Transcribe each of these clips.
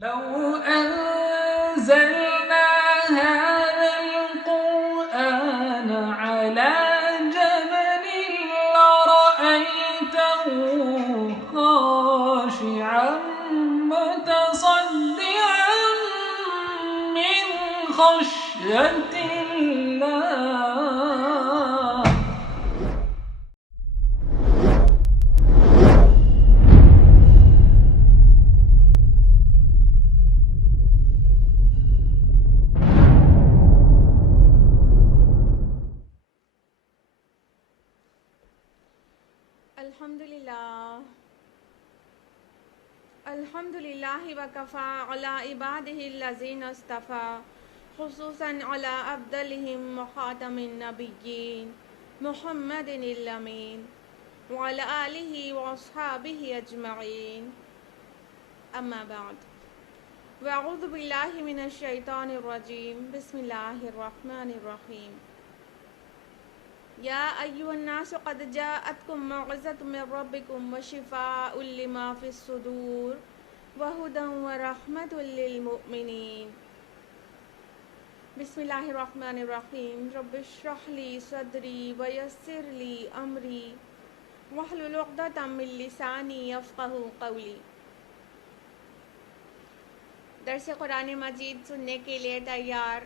لو أنزلنا هذا القرآن على جبل لرأيته خاشعا متصدعا من خشية الله. الحمدللہ وکفا علی عبادہ الذین اصطفى خصوصا علی افضلہم وخاتم النبیین محمد الامین وعلی آلہ واصحابہ اجمعین اما بعد واعوذ باللہ من الشیطان الرجیم بسم اللہ الرحمن الرحیم یا ایھا الناس قد جاءتکم موعظۃ من ربکم وشفاء لما فی الصدور وہدی ورحمۃ للمؤمنین بسم اللہ الرحمن الرحیم رب اشرح لی صدری ویسر لی امری واحلل عقدۃ من لسانی یفقہوا قولی۔ درس قرآن مجید سننے کے لیے تیار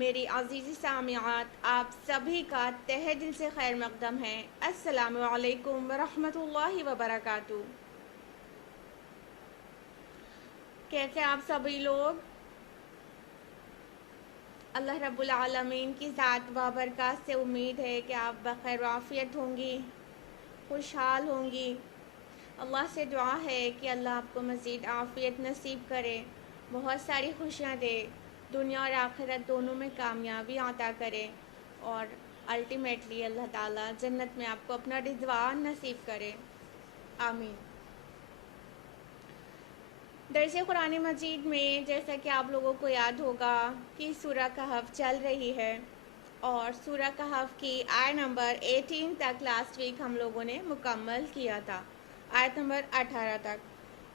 میری عزیزی سامعات آپ سبھی کا تہہ دل سے خیر مقدم ہے۔ السلام علیکم ورحمۃ اللہ وبرکاتہ۔ کیسے آپ سبھی لوگ؟ اللہ رب العالمین کی ذات بابرکات سے امید ہے کہ آپ بخیر و عافیت ہوں گی، خوشحال ہوں گی۔ اللہ سے دعا ہے کہ اللہ آپ کو مزید عافیت نصیب کرے، بہت ساری خوشیاں دے، دنیا اور آخرت دونوں میں کامیابی عطا کرے، اور الٹیمیٹلی اللہ تعالیٰ جنت میں آپ کو اپنا رضوان نصیب کرے، آمین۔ درس قرآن مجید میں جیسا کہ آپ لوگوں کو یاد ہوگا کہ سورہ کہف چل رہی ہے، اور سورہ کہف کی آیت نمبر 18 تک لاسٹ ویک ہم لوگوں نے مکمل کیا تھا، آیت نمبر 18 تک،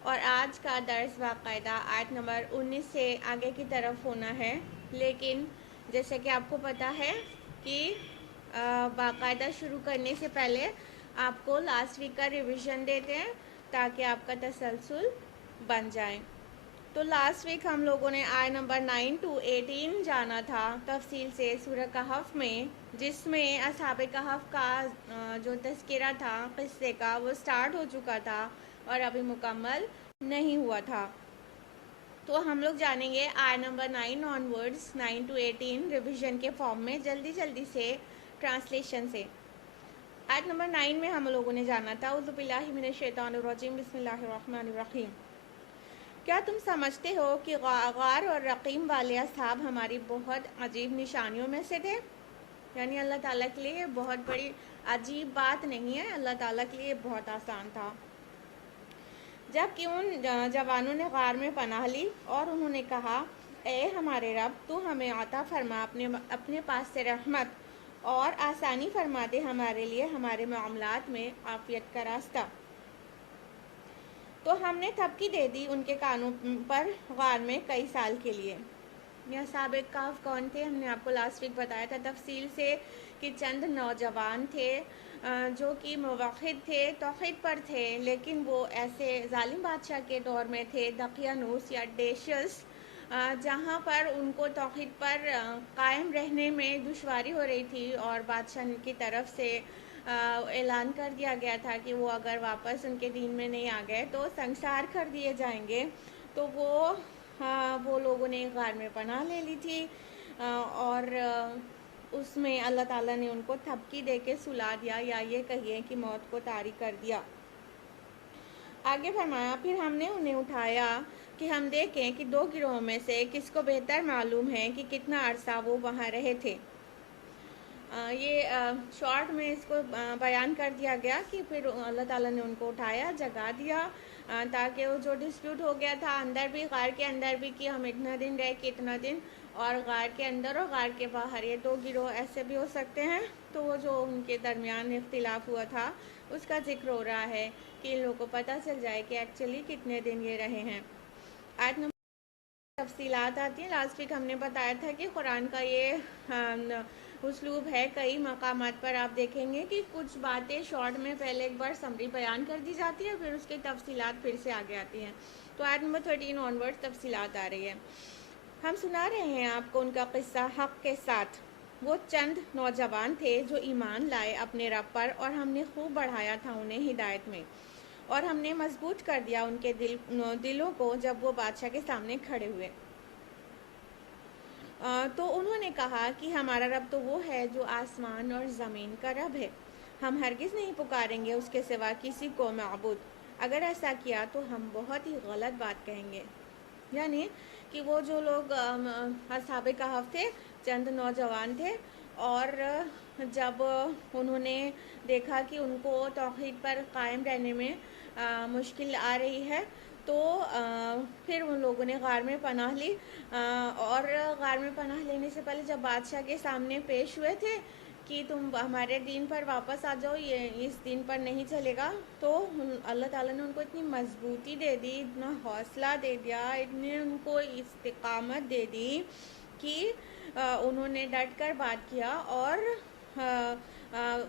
اور آج کا درس باقاعدہ آیت نمبر 19 سے آگے کی طرف ہونا ہے۔ لیکن جیسے کہ آپ کو پتہ ہے کہ باقاعدہ شروع کرنے سے پہلے آپ کو لاسٹ ویک کا ریویژن دیتے ہیں تاکہ آپ کا تسلسل بن جائے۔ تو لاسٹ ویک ہم لوگوں نے آیت نمبر 9 to 18 جانا تھا تفصیل سے سورہ کہف میں، جس میں اصحاب کہف کا جو تذکرہ تھا قصے کا وہ سٹارٹ ہو چکا تھا اور ابھی مکمل نہیں ہوا تھا۔ تو ہم لوگ جانیں گے آیت number 9 on words 9 to 18 revision کے فارم میں جلدی سے ٹرانسلیشن سے۔ آیت نمبر 9 میں ہم لوگوں نے جانا تھا اعوذ باللہ من الشیطان الرجیم بسم اللہ الرحمن الرحیم۔ کیا تم سمجھتے ہو کہ غار اور رقیم والے اصحاب ہماری بہت عجیب نشانیوں میں سے تھے؟ یعنی اللہ تعالیٰ کے لیے یہ بہت بڑی عجیب بات نہیں ہے، اللہ تعالیٰ کے لیے بہت آسان تھا۔ جب کہ ان جوانوں نے غار میں پناہ لی اور انہوں نے کہا اے ہمارے رب تو ہمیں عطا فرما اپنے پاس سے رحمت اور آسانی فرما دے ہمارے لیے ہمارے معاملات میں عافیت کا راستہ۔ تو ہم نے تھپکی دے دی ان کے کانوں پر غار میں کئی سال کے لیے۔ یہ اصحاب کہف کون تھے؟ ہم نے آپ کو لاسٹ ویک بتایا تھا تفصیل سے کہ چند نوجوان تھے جو کہ موحد تھے، توحید پر تھے، لیکن وہ ایسے ظالم بادشاہ کے دور میں تھے، دقیانوس یا ڈیشیس، جہاں پر ان کو توحید پر قائم رہنے میں دشواری ہو رہی تھی، اور بادشاہ کی طرف سے اعلان کر دیا گیا تھا کہ وہ اگر واپس ان کے دین میں نہیں آ گئے تو سنسار کر دیے جائیں گے۔ تو وہ لوگوں نے غار میں پناہ لے لی تھی، اور اس میں اللہ تعالیٰ نے ان کو تھپکی دے کے سلا دیا، یا یہ کہیے کہ موت کو طاری کر دیا۔ آگے فرمایا پھر ہم نے انہیں اٹھایا کہ ہم دیکھیں کہ دو گروہوں میں سے کس کو بہتر معلوم ہے کہ کتنا عرصہ وہ وہاں رہے تھے۔ یہ شارٹ میں اس کو بیان کر دیا گیا کہ پھر اللہ تعالیٰ نے ان کو اٹھایا، جگا دیا، تاکہ وہ جو ڈسپیوٹ ہو گیا تھا اندر بھی، غار کے اندر بھی، کہ ہم اتنا دن رہے کہ اتنا دن، اور غار کے اندر اور غار کے باہر، یہ دو گروہ ایسے بھی ہو سکتے ہیں۔ تو وہ جو ان کے درمیان اختلاف ہوا تھا اس کا ذکر ہو رہا ہے کہ ان لوگوں کو پتہ چل جائے کہ ایکچولی کتنے دن یہ رہے ہیں۔ آیت نمبر تفصیلات آتی ہیں. لاسٹ ویک ہم نے بتایا تھا کہ قرآن کا یہ اسلوب ہے. کئی مقامات پر آپ دیکھیں گے کہ کچھ باتیں شارٹ میں پہلے ایک بار سمری بیان کر دی جاتی ہے، پھر اس کی تفصیلات پھر سے آگے آتی ہیں. تو آیت نمبر 13 آنورڈ تفصیلات آ رہی ہے. ہم سنا رہے ہیں آپ کو ان کا قصہ حق کے ساتھ. وہ چند نوجوان تھے جو ایمان لائے اپنے رب پر، اور ہم نے خوب بڑھایا تھا انہیں ہدایت میں، اور ہم نے مضبوط کر دیا ان کے دلوں کو جب وہ بادشاہ کے سامنے کھڑے ہوئے. تو انہوں نے کہا کہ ہمارا رب تو وہ ہے جو آسمان اور زمین کا رب ہے، ہم ہرگز نہیں پکاریں گے اس کے سوا کسی کو معبود. اگر ایسا کیا تو ہم بہت ہی غلط بات کہیں گے. یعنی کہ وہ جو لوگ اصحاب کہف تھے، چند نوجوان تھے، اور جب انہوں نے دیکھا کہ ان کو توحید پر قائم رہنے میں مشکل آ رہی ہے، تو پھر ان لوگوں نے غار میں پناہ لی. اور غار میں پناہ لینے سے پہلے جب بادشاہ کے سامنے پیش ہوئے تھے کہ تم ہمارے دین پر واپس آ جاؤ، یہ اس دین پر نہیں چلے گا، تو اللہ تعالیٰ نے ان کو اتنی مضبوطی دے دی، اتنا حوصلہ دے دیا، اتنے ان کو استقامت دے دی کہ انہوں نے ڈٹ کر بات کیا اور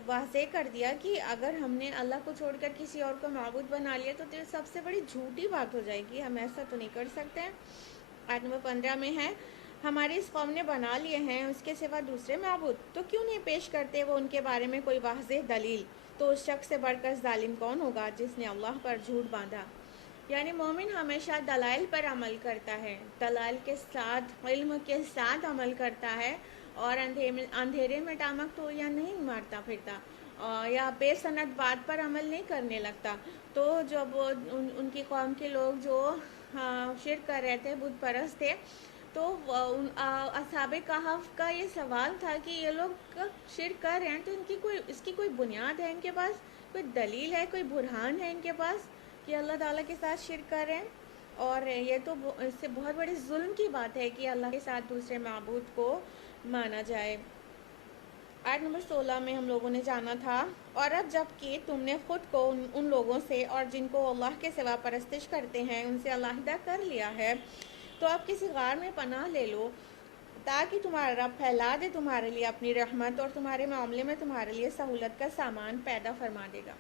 واضح کر دیا کہ اگر ہم نے اللہ کو چھوڑ کر کسی اور کو معبود بنا لیا تو سب سے بڑی جھوٹی بات ہو جائے گی، ہم ایسا تو نہیں کر سکتے. آیت نمبر 15 میں ہے، ہماری اس قوم نے بنا لیے ہیں اس کے سوا دوسرے معبود، تو کیوں نہیں پیش کرتے وہ ان کے بارے میں کوئی واضح دلیل. تو اس شخص سے بڑھ کر ظالم کون ہوگا جس نے اللہ پر جھوٹ باندھا. یعنی مومن ہمیشہ دلائل پر عمل کرتا ہے، دلائل کے ساتھ، علم کے ساتھ عمل کرتا ہے، اور اندھیرے میں ٹامک تو یا نہیں مارتا پھرتا، یا بے سند بات پر عمل نہیں کرنے لگتا. تو جب ان کی قوم کے لوگ جو شرک کر رہے تھے، بت پرست تھے، تو اصحاب کہف کا یہ سوال تھا کہ یہ لوگ شرک کر رہے ہیں تو اس کی کوئی بنیاد ہے، ان کے پاس کوئی دلیل ہے، کوئی برہان ہے ان کے پاس کہ اللہ تعالیٰ کے ساتھ شرک کر رہے ہیں. اور یہ تو اس سے بہت بڑی ظلم کی بات ہے کہ اللہ کے ساتھ دوسرے معبود کو مانا جائے. آیت نمبر 16 میں ہم لوگوں نے جانا تھا، اور اب جب کہ تم نے خود کو ان لوگوں سے اور جن کو اللہ کے سوا پرستش کرتے ہیں ان سے علیحدہ کر لیا ہے، تو اب کسی غار میں پناہ لے لو تاکہ تمہارا رب پھیلا دے تمہارے لیے اپنی رحمت، اور تمہارے معاملے میں تمہارے لیے سہولت کا سامان پیدا فرما دے گا.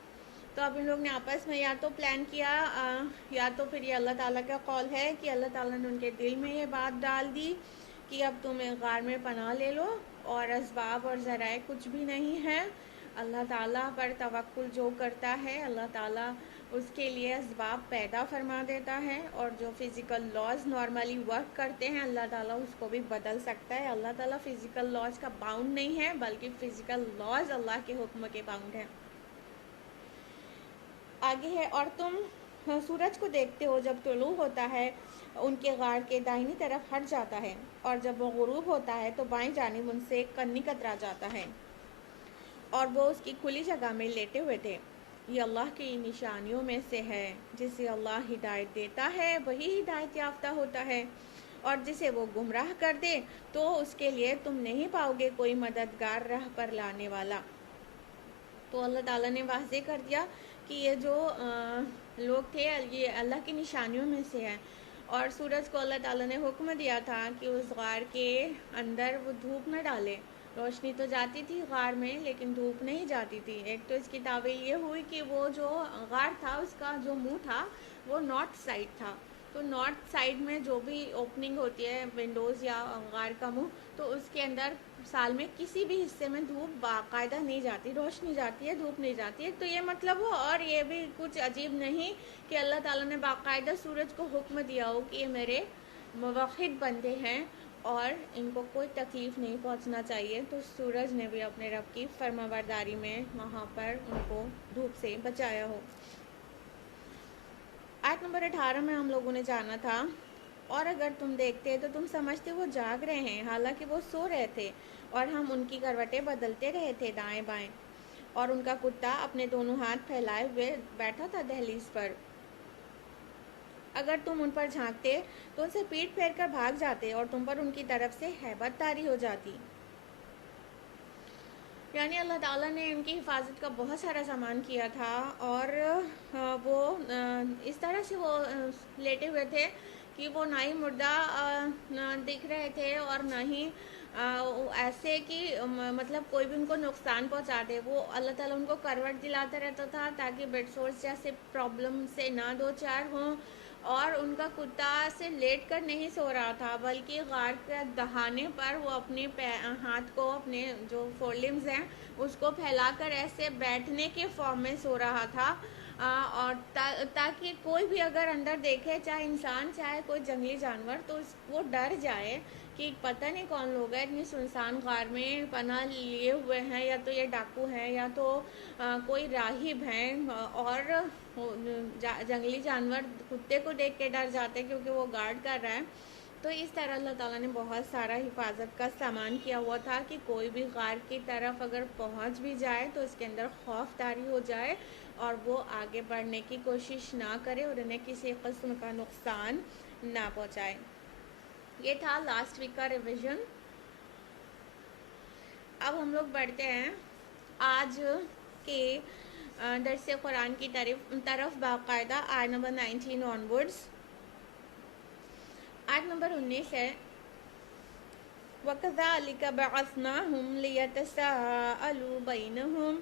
تو اب ان لوگ نے آپس میں یا تو پلان کیا، یا تو پھر یہ اللہ تعالیٰ کا قول ہے کہ اللہ تعالیٰ نے ان کے دل میں یہ بات ڈال دی کہ اب تم غار میں پناہ لے لو، اور اسباب اور ذرائع کچھ بھی نہیں ہے. اللہ تعالیٰ پر توکل جو کرتا ہے اللہ تعالیٰ اس کے لیے اسباب پیدا فرما دیتا ہے، اور جو فزیکل لاز نارملی ورک کرتے ہیں اللہ تعالیٰ اس کو بھی بدل سکتا ہے. اللہ تعالیٰ فزیکل لاز کا باؤنڈ نہیں ہے، بلکہ فزیکل لاز اللہ کے حکم کے باؤنڈ ہیں. آگے ہے، اور تم سورج کو دیکھتے ہو جب طلوع ہوتا ہے ان کے غار کے داہنی طرف ہٹ جاتا ہے، اور جب وہ غروب ہوتا ہے تو بائیں جانب ان سے کنی کترا جاتا ہے، اور وہ اس کی کھلی جگہ میں لیٹے ہوئے تھے. یہ اللہ کی نشانیوں میں سے ہے، جسے اللہ ہدایت دیتا ہے وہی ہدایت یافتہ ہوتا ہے، اور جسے وہ گمراہ کر دے تو اس کے لیے تم نہیں پاؤ گے کوئی مددگار راہ پر لانے والا. تو اللہ تعالیٰ نے واضح کر دیا کہ یہ جو لوگ تھے یہ اللہ کی نشانیوں میں سے ہیں. اور سورج کو اللہ تعالیٰ نے حکم دیا تھا کہ اس غار کے اندر وہ دھوپ نہ ڈالے. روشنی تو جاتی تھی غار میں لیکن دھوپ نہیں جاتی تھی. ایک تو اس کی تعویل یہ ہوئی کہ وہ جو غار تھا اس کا جو منہ تھا وہ نارتھ سائڈ تھا، تو نارتھ سائڈ میں جو بھی اوپننگ ہوتی ہے ونڈوز یا غار کا منہ، تو اس کے اندر سال میں کسی بھی حصے میں دھوپ باقاعدہ نہیں جاتی، روشنی جاتی ہے، دھوپ نہیں جاتی ہے. تو یہ مطلب ہو، اور یہ بھی کچھ عجیب نہیں کہ اللہ تعالیٰ نے باقاعدہ سورج کو حکم دیا ہو کہ یہ میرے موحد بندے ہیں اور ان کو کوئی تکلیف نہیں پہنچنا چاہیے. تو سورج نے بھی اپنے رب کی فرما برداری میں وہاں پر ان کو دھوپ سے بچایا ہو. آیت نمبر 18 میں ہم لوگوں نے جانا تھا، اور اگر تم دیکھتے تو تم سمجھتے وہ جاگ رہے ہیں حالانکہ وہ سو رہے تھے، اور ہم ان کی کروٹیں بدلتے رہے تھے دائیں بائیں، اور ان کا کتا اپنے دونوں ہاتھ پھیلائے ہوئے بیٹھا تھا دہلیز پر. اگر تم ان پر جھانکتے تو ان سے پیٹ پھیر کر بھاگ جاتے اور تم پر ان کی طرف سے ہیبت طاری ہو جاتی. یعنی اللہ تعالیٰ نے ان کی حفاظت کا بہت سارا سامان کیا تھا، اور وہ اس طرح سے وہ لیٹے ہوئے تھے کہ وہ نہ ہی مردہ دکھ رہے تھے اور نہ ہی ایسے کہ مطلب کوئی بھی ان کو نقصان پہنچا دے. وہ اللہ تعالیٰ ان کو کروٹ دلاتا رہتا تھا تاکہ بیڈ سورس جیسے پرابلم سے نہ دو چار ہوں. اور ان کا کتا سے لیٹ کر نہیں سو رہا تھا بلکہ غار کے دہانے پر وہ اپنے ہاتھ کو, اپنے جو فور لمز ہیں اس کو پھیلا کر ایسے بیٹھنے کے فارم میں سو رہا تھا. اور تاکہ کوئی بھی اگر اندر دیکھے, چاہے انسان چاہے کوئی جنگلی جانور, تو وہ ڈر جائے کہ پتہ نہیں کون لوگ ہیں اتنی سنسان غار میں پناہ لیے ہوئے ہیں, یا تو یہ ڈاکو ہیں یا تو کوئی راہب ہیں. اور جنگلی جانور کتے کو دیکھ کے ڈر جاتے کیونکہ وہ گارڈ کر رہا ہے. تو اس طرح اللہ تعالیٰ نے بہت سارا حفاظت کا سامان کیا ہوا تھا کہ کوئی بھی غار کی طرف اگر پہنچ بھی جائے تو اس کے اندر خوف طاری ہو جائے اور وہ آگے بڑھنے کی کوشش نہ کرے اور انہیں کسی قسم کا نقصان نہ پہنچائے. یہ تھا لاسٹ ویک کا ریویژن. اب ہم لوگ بڑھتے ہیں آج کے درس قرآن کی طرف باقاعدہ آیت نمبر 19 آنورڈز. آیت نمبر 19 ہے وَكَذَلِكَ بَعَثْنَاهُمْ لِيَتَسَاءَلُوا بَيْنَهُمْ,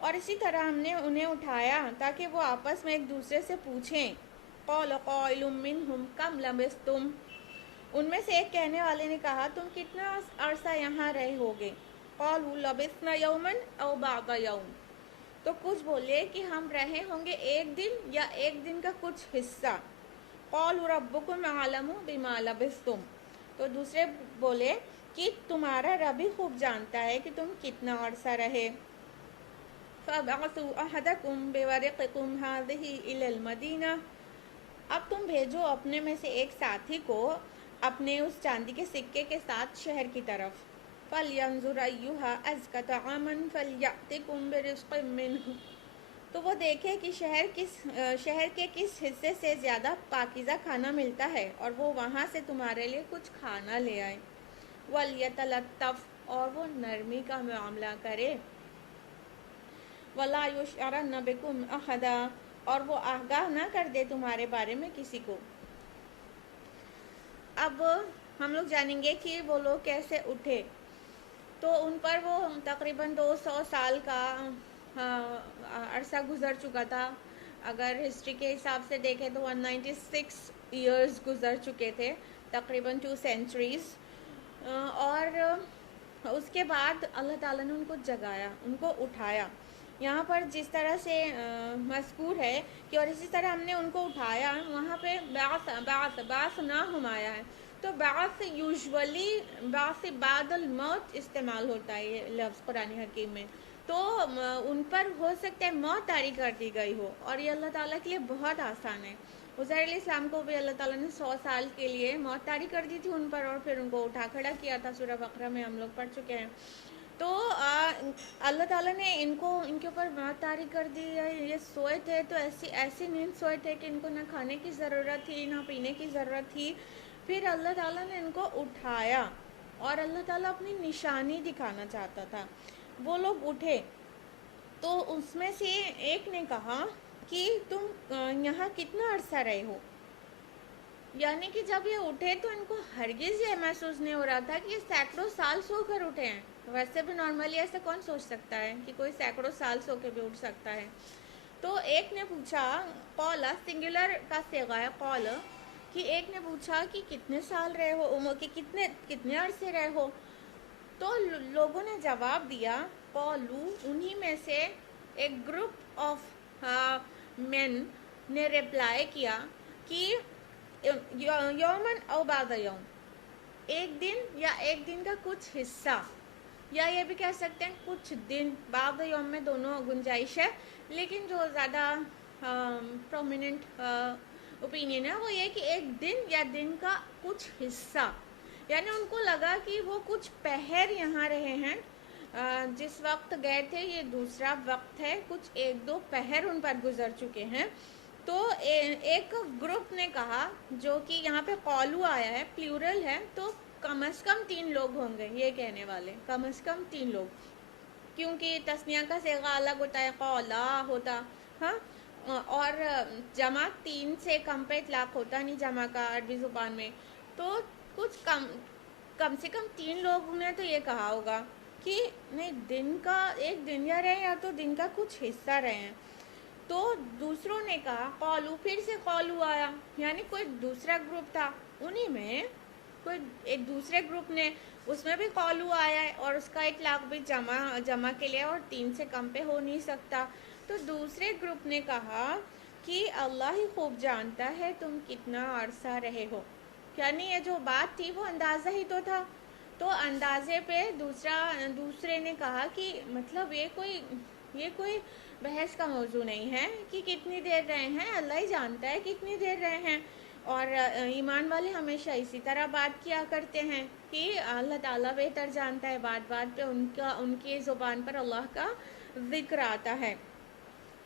اور اسی طرح ہم نے انہیں اٹھایا تاکہ وہ آپس میں ایک دوسرے سے پوچھیں. قَالَ قَائِلٌ مِّنْهُمْ كَمْ لَبِثْتُمْ, ان میں سے ایک کہنے والے نے کہا تم کتنا عرصہ یہاں رہے ہوگے. قَالُوا لَبِثْنَا يَوْمًا أَوْ بَعْضَ يَوْمٍ, تو کچھ بولے کہ ہم رہے ہوں گے ایک دن یا ایک دن کا کچھ حصہ. قَالُوا رَبُّكُمْ أَعْلَمُ بِمَا لَبِثْتُمْ, تو دوسرے بولے کہ تمہارا رب ہی خوب جانتا ہے کہ تم کتنا عرصہ رہے. فَابْعَثُوا أَحَدَكُمْ بِوَرِقِكُمْ هَٰذِهِ إِلَى الْمَدِينَةِ, اب تم بھیجو اپنے میں سے ایک ساتھی کو اپنے اس چاندی کے سکے کے ساتھ شہر کی طرف. فَلْيَنظُرْ أَيُّهَا أَزْكَىٰ طَعَامًا فَلْيَأْتِكُمْ بِرِزْقٍ مِّنْهُ, تو وہ دیکھے کہ شہر کے کس حصے سے زیادہ پاکیزہ کھانا ملتا ہے اور وہ وہاں سے تمہارے لیے کچھ کھانا لے آئے. وَلْيَتَلَطَّفْ, اور وہ نرمی کا معاملہ کرے. وَلَا يُشْعِرَنَّ بِكُمْ أَحَدًا, اور وہ آگاہ نہ کر دے تمہارے بارے میں کسی کو. اب ہم لوگ جانیں گے کہ وہ لوگ کیسے اٹھے. تو ان پر وہ تقریباً 200 سال کا عرصہ گزر چکا تھا. اگر ہسٹری کے حساب سے دیکھیں تو 196 ایئرز گزر چکے تھے, تقریباً 2 سینچریز. اور اس کے بعد اللہ تعالیٰ نے ان کو جگایا, ان کو اٹھایا. یہاں پر جس طرح سے مذکور ہے کہ اور اسی طرح ہم نے ان کو اٹھایا, وہاں پہ بعث نہ ہمایا ہے. تو بعث یوزولی بعث بعد الموت استعمال ہوتا ہے یہ لفظ قرآن حکیم میں. تو ان پر ہو سکتا ہے موت طاری کر دی گئی ہو, اور یہ اللہ تعالیٰ کے لیے بہت آسان ہے. عزیر علیہ السلام کو بھی اللہ تعالیٰ نے 100 سال کے لیے موت طاری کر دی تھی ان پر, اور پھر ان کو اٹھا کھڑا کیا تھا. سورہ بقرہ میں ہم لوگ پڑھ چکے ہیں. تو اللہ تعالیٰ نے ان کے اوپر موت طاری کر دی. یہ سوئے تھے تو ایسی نیند سوئے تھے کہ ان کو نہ کھانے کی ضرورت تھی نہ پینے کی ضرورت تھی. پھر اللہ تعالیٰ نے ان کو اٹھایا, اور اللہ تعالیٰ اپنی نشانی دکھانا چاہتا تھا. وہ لوگ اٹھے تو اس میں سے ایک نے کہا کہ تم یہاں کتنا عرصہ رہے ہو. یعنی کہ جب یہ اٹھے تو ان کو ہرگز یہ محسوس نہیں ہو رہا تھا کہ یہ سینکڑوں سال سو کر اٹھے ہیں. ویسے بھی نارملی ایسا کون سوچ سکتا ہے کہ کوئی سینکڑوں سال سو کے بھی اٹھ سکتا ہے. تو ایک نے پوچھا, قال سنگولر کا صیغہ ہے قال, کہ ایک نے پوچھا کہ کتنے سال رہے ہو, کہ کتنے عرصے رہے ہو. تو لوگوں نے جواب دیا, قالو, انہی میں سے ایک گروپ آف مین نے ریپلائی کیا کہ یومن او بعض یوم, ایک دن یا ایک دن کا کچھ حصہ, یا یہ بھی کہہ سکتے ہیں کچھ دن. بعض یوم میں دونوں گنجائش ہے, لیکن جو زیادہ پرومیننٹ اوپینین ہے وہ یہ کہ ایک دن یا دن کا کچھ حصہ. یعنی ان کو لگا کہ وہ کچھ پہر یہاں رہے ہیں, جس وقت گئے تھے یہ دوسرا وقت ہے, کچھ 1-2 پہر ان پر گزر چکے ہیں. تو ایک گروپ نے کہا, جو کہ یہاں پہ قالو آیا ہے پلیورل ہے, تو کم از کم 3 لوگ ہوں گے. یہ کہنے والے کم از کم 3 لوگ, کیونکہ تسنیہ کا صیغہ الگ ہوتا ہے, قولا ہوتا, ہاں, اور جمع 3 سے کم پہ اطلاق ہوتا نہیں جمع کا عربی زبان میں. تو کچھ کم سے کم 3 لوگوں نے تو یہ کہا ہوگا کہ نہیں دن کا ایک دن یا رہے یا تو دن کا کچھ حصہ رہے ہیں. تو دوسروں نے کہا قالو، پھر سے قالو آیا، یعنی کوئی دوسرا گروپ تھا، انہی میں کوئی ایک دوسرے گروپ نے، اس میں بھی قالو آیا ہے اور اس کا اطلاق بھی جمع کے لیے اور 3 سے کم پہ ہو نہیں سکتا. تو دوسرے گروپ نے کہا کہ اللہ ہی خوب جانتا ہے تم کتنا عرصہ رہے ہو. یعنی یہ جو بات تھی وہ اندازہ ہی تو تھا. تو اندازے پہ دوسرے نے کہا کہ مطلب یہ کوئی بحث کا موضوع نہیں ہے کہ کتنی دیر رہے ہیں، اللہ ہی جانتا ہے کتنی دیر رہے ہیں. اور ایمان والے ہمیشہ اسی طرح بات کیا کرتے ہیں کہ اللہ تعالیٰ بہتر جانتا ہے. بات بات پہ ان کی زبان پر اللہ کا ذکر آتا ہے.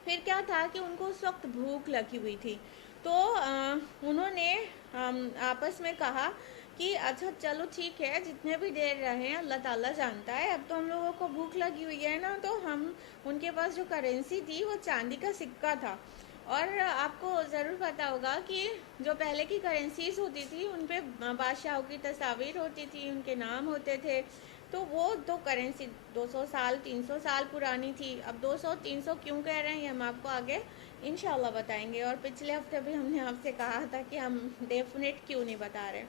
پھر کیا تھا کہ ان کو اس وقت بھوک لگی ہوئی تھی. تو انہوں نے آپس میں کہا کہ اچھا چلو ٹھیک ہے، جتنے بھی دیر رہے ہیں اللہ تعالیٰ جانتا ہے. اب تو ہم لوگوں کو بھوک لگی ہوئی ہے نا، تو ان کے پاس جو کرنسی تھی وہ چاندی کا سکہ تھا. اور آپ کو ضرور پتہ ہوگا کہ جو پہلے کی کرنسیز ہوتی تھی ان پہ بادشاہوں کی تصاویر ہوتی تھی، ان کے نام ہوتے تھے. تو وہ تو کرنسی 200 سال 300 سال پرانی تھی. اب 200 300 کیوں کہہ رہے ہیں ہم آپ کو آگے انشاءاللہ بتائیں گے. اور پچھلے ہفتے بھی ہم نے آپ سے کہا تھا کہ ہم ڈیفینیٹ کیوں نہیں بتا رہے.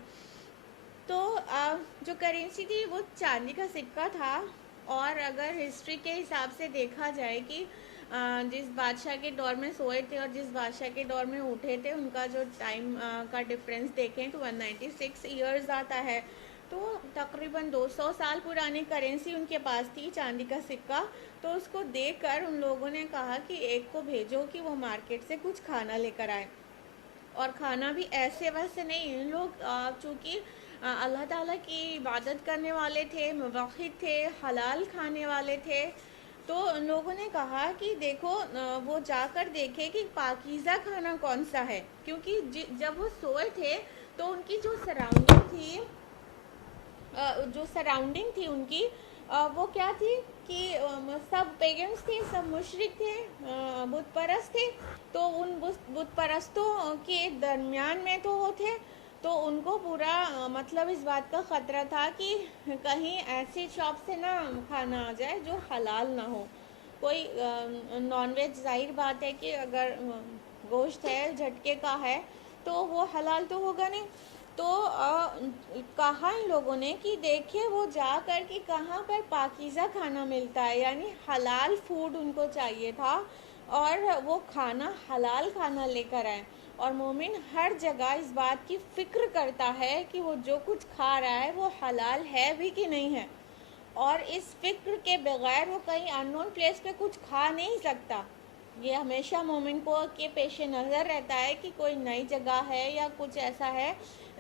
تو جو کرنسی تھی وہ چاندی کا سکہ تھا. اور اگر ہسٹری کے حساب سے دیکھا جائے کہ جس بادشاہ کے دور میں سوئے تھے اور جس بادشاہ کے دور میں اٹھے تھے، ان کا جو ٹائم کا ڈفرینس دیکھیں تو 196 ایئرز آتا ہے. تو تقریباً 200 سال پرانی کرنسی ان کے پاس تھی، چاندی کا سکہ. تو اس کو دیکھ کر ان لوگوں نے کہا کہ ایک کو بھیجو کہ وہ مارکیٹ سے کچھ کھانا لے کر آئے. اور کھانا بھی ایسے ویسے نہیں. ان لوگ چونکہ اللہ تعالیٰ کی عبادت کرنے والے تھے، موحد تھے، حلال کھانے والے تھے. تو ان لوگوں نے کہا کہ دیکھو وہ جا کر دیکھے کہ پاکیزہ کھانا کون سا ہے. کیونکہ جب وہ سوئے تھے تو ان کی جو سراؤنڈنگ تھی ان کی وہ کیا تھی کہ سب پیگنس تھے، سب مشرک تھے، بت پرست تھے. تو ان بت پرستوں کے درمیان میں تو وہ تھے. تو ان کو پورا مطلب اس بات کا خطرہ تھا کہ کہیں ایسی شاپ سے نہ کھانا آ جائے جو حلال نہ ہو. کوئی نان ویج، ظاہر بات ہے کہ اگر گوشت ہے جھٹکے کا ہے تو وہ حلال تو ہوگا نہیں. تو کہا ان لوگوں نے کہ دیکھیں وہ جا کر کہ کہاں پر پاکیزہ کھانا ملتا ہے، یعنی حلال فوڈ ان کو چاہیے تھا. اور وہ کھانا حلال کھانا لے کر آئے. اور مومن ہر جگہ اس بات کی فکر کرتا ہے کہ وہ جو کچھ کھا رہا ہے وہ حلال ہے بھی کہ نہیں ہے. اور اس فکر کے بغیر وہ کہیں ان نون پلیس پہ کچھ کھا نہیں سکتا. یہ ہمیشہ مومن کو کے پیش نظر رہتا ہے کہ کوئی نئی جگہ ہے یا کچھ ایسا ہے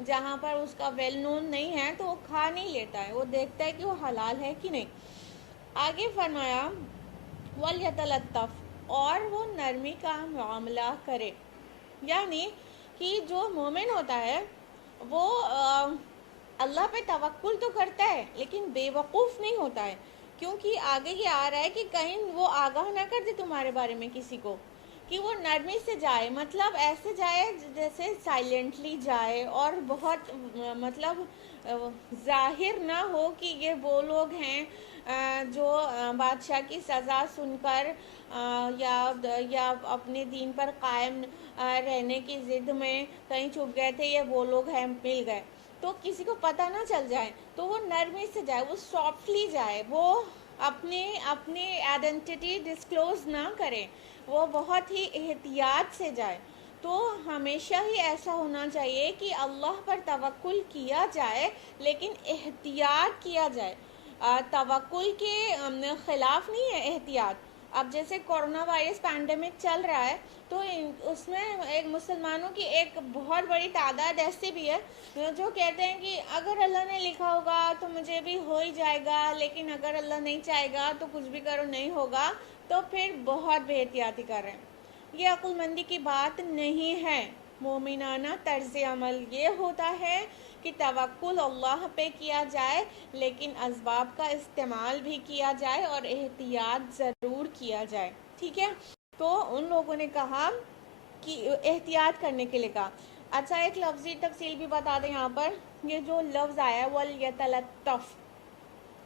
جہاں پر اس کا ویل نون نہیں ہے تو وہ کھا نہیں لیتا ہے. وہ دیکھتا ہے کہ وہ حلال ہے کہ نہیں. آگے فرمایا وَلْيَتَلَطَّفْ، اور وہ نرمی کا معاملہ کرے. یعنی کہ جو مومن ہوتا ہے وہ اللہ پہ توکل تو کرتا ہے لیکن بے وقوف نہیں ہوتا ہے. کیونکہ آگے یہ آ رہا ہے کہ کہیں وہ آگاہ نہ کر دے تمہارے بارے میں کسی کو، کہ وہ نرمی سے جائے. مطلب ایسے جائے جیسے سائلنٹلی جائے اور بہت مطلب ظاہر نہ ہو کہ یہ وہ لوگ ہیں جو بادشاہ کی سزا سن کر یا اپنے دین پر قائم رہنے کی ضد میں کہیں چھپ گئے تھے، یہ وہ لوگ ہیں مل گئے تو کسی کو پتہ نہ چل جائے. تو وہ نرمی سے جائے، وہ سافٹلی جائے، وہ اپنی آئیڈینٹی ڈسکلوز نہ کرے، وہ بہت ہی احتیاط سے جائے. تو ہمیشہ ہی ایسا ہونا چاہیے کہ اللہ پر توکل کیا جائے لیکن احتیاط کیا جائے. توکل کے خلاف نہیں ہے احتیاط. اب جیسے کورونا وائرس پینڈیمک چل رہا ہے تو اس میں ایک مسلمانوں کی ایک بہت بڑی تعداد ایسی بھی ہے جو کہتے ہیں کہ اگر اللہ نے لکھا ہوگا تو مجھے بھی ہو ہی جائے گا، لیکن اگر اللہ نہیں چاہے گا تو کچھ بھی کرو نہیں ہوگا. تو پھر بہت بے احتیاطی کر رہے ہیں. یہ عقل مندی کی بات نہیں ہے. مومنانہ طرز عمل یہ ہوتا ہے کہ توکل اللہ پہ کیا جائے لیکن اسباب کا استعمال بھی کیا جائے اور احتیاط ضرور کیا جائے. ٹھیک ہے. تو ان لوگوں نے کہا کہ احتیاط کرنے کے لیے کہا. اچھا ایک لفظی تفصیل بھی بتا دیں یہاں پر. یہ جو لفظ آیا ہے وَلْيَتَلَطَّفْ،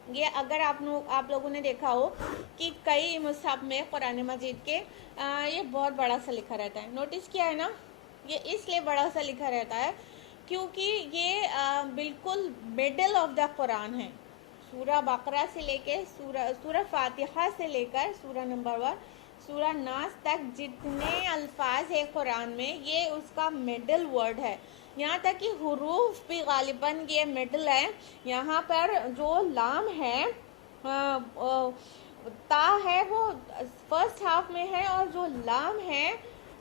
یہ اگر آپ لوگوں نے دیکھا ہو کہ کئی مصحف میں قرآن مجید کے یہ بہت بڑا سا لکھا رہتا ہے. نوٹس کیا ہے نا، یہ اس لیے بڑا سا لکھا رہتا ہے کیونکہ یہ بالکل مڈل آف دا قرآن ہے. سورہ بقرہ سے لے کے سورہ فاتحہ سے لے کر سورہ نمبر 1 سورہ ناس تک جتنے الفاظ ہیں قرآن میں، یہ اس کا مڈل ورڈ ہے. یہاں تک کہ حروف بھی غالباً یہ مڈل ہے. یہاں پر جو لام ہے تا ہے وہ فرسٹ ہاف میں ہے، اور جو لام ہے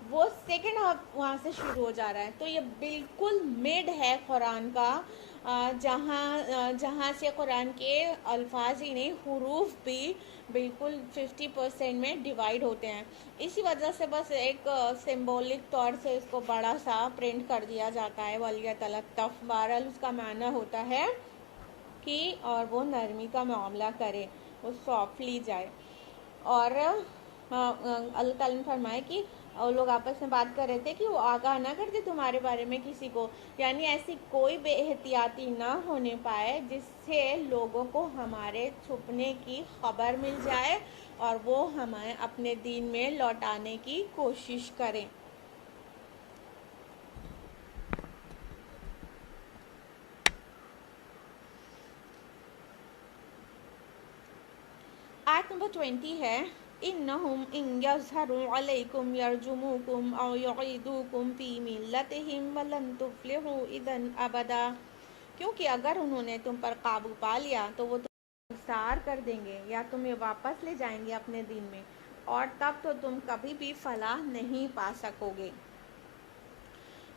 وہ سیکنڈ ہاف وہاں سے شروع ہو جا رہا ہے. تو یہ بالکل مڈ ہے قرآن کا، جہاں سے قرآن کے الفاظ ہی نہیں حروف بھی بالکل 50% میں ڈیوائیڈ ہوتے ہیں. اسی وجہ سے بس ایک سمبولک طور سے اس کو بڑا سا پرنٹ کر دیا جاتا ہے وَلْيَتَلَطَّفْ. بہرحال اس کا معنی ہوتا ہے کہ اور وہ نرمی کا معاملہ کرے، وہ سافٹلی جائے. اور اللہ تعالیٰ نے فرمایا کہ اور لوگ آپس میں بات کر رہے تھے کہ وہ آگاہ نہ کرتے تمہارے بارے میں کسی کو، یعنی ایسی کوئی بے احتیاطی نہ ہونے پائے جس سے لوگوں کو ہمارے چھپنے کی خبر مل جائے اور وہ ہمیں اپنے دین میں لوٹانے کی کوشش کریں. آیت نمبر 20 ہے انہم ان یظہروا علیکم یرجموکم او یعیدوکم فی ملتہم ولن تفلحوا اذا ابدا. کیونکہ اگر انہوں نے تم پر قابو پا لیا تو وہ تمہیں سار کر دیں گے یا تمہیں واپس لے جائیں گے اپنے دین میں، اور تب تو تم کبھی بھی فلاح نہیں پا سکو گے.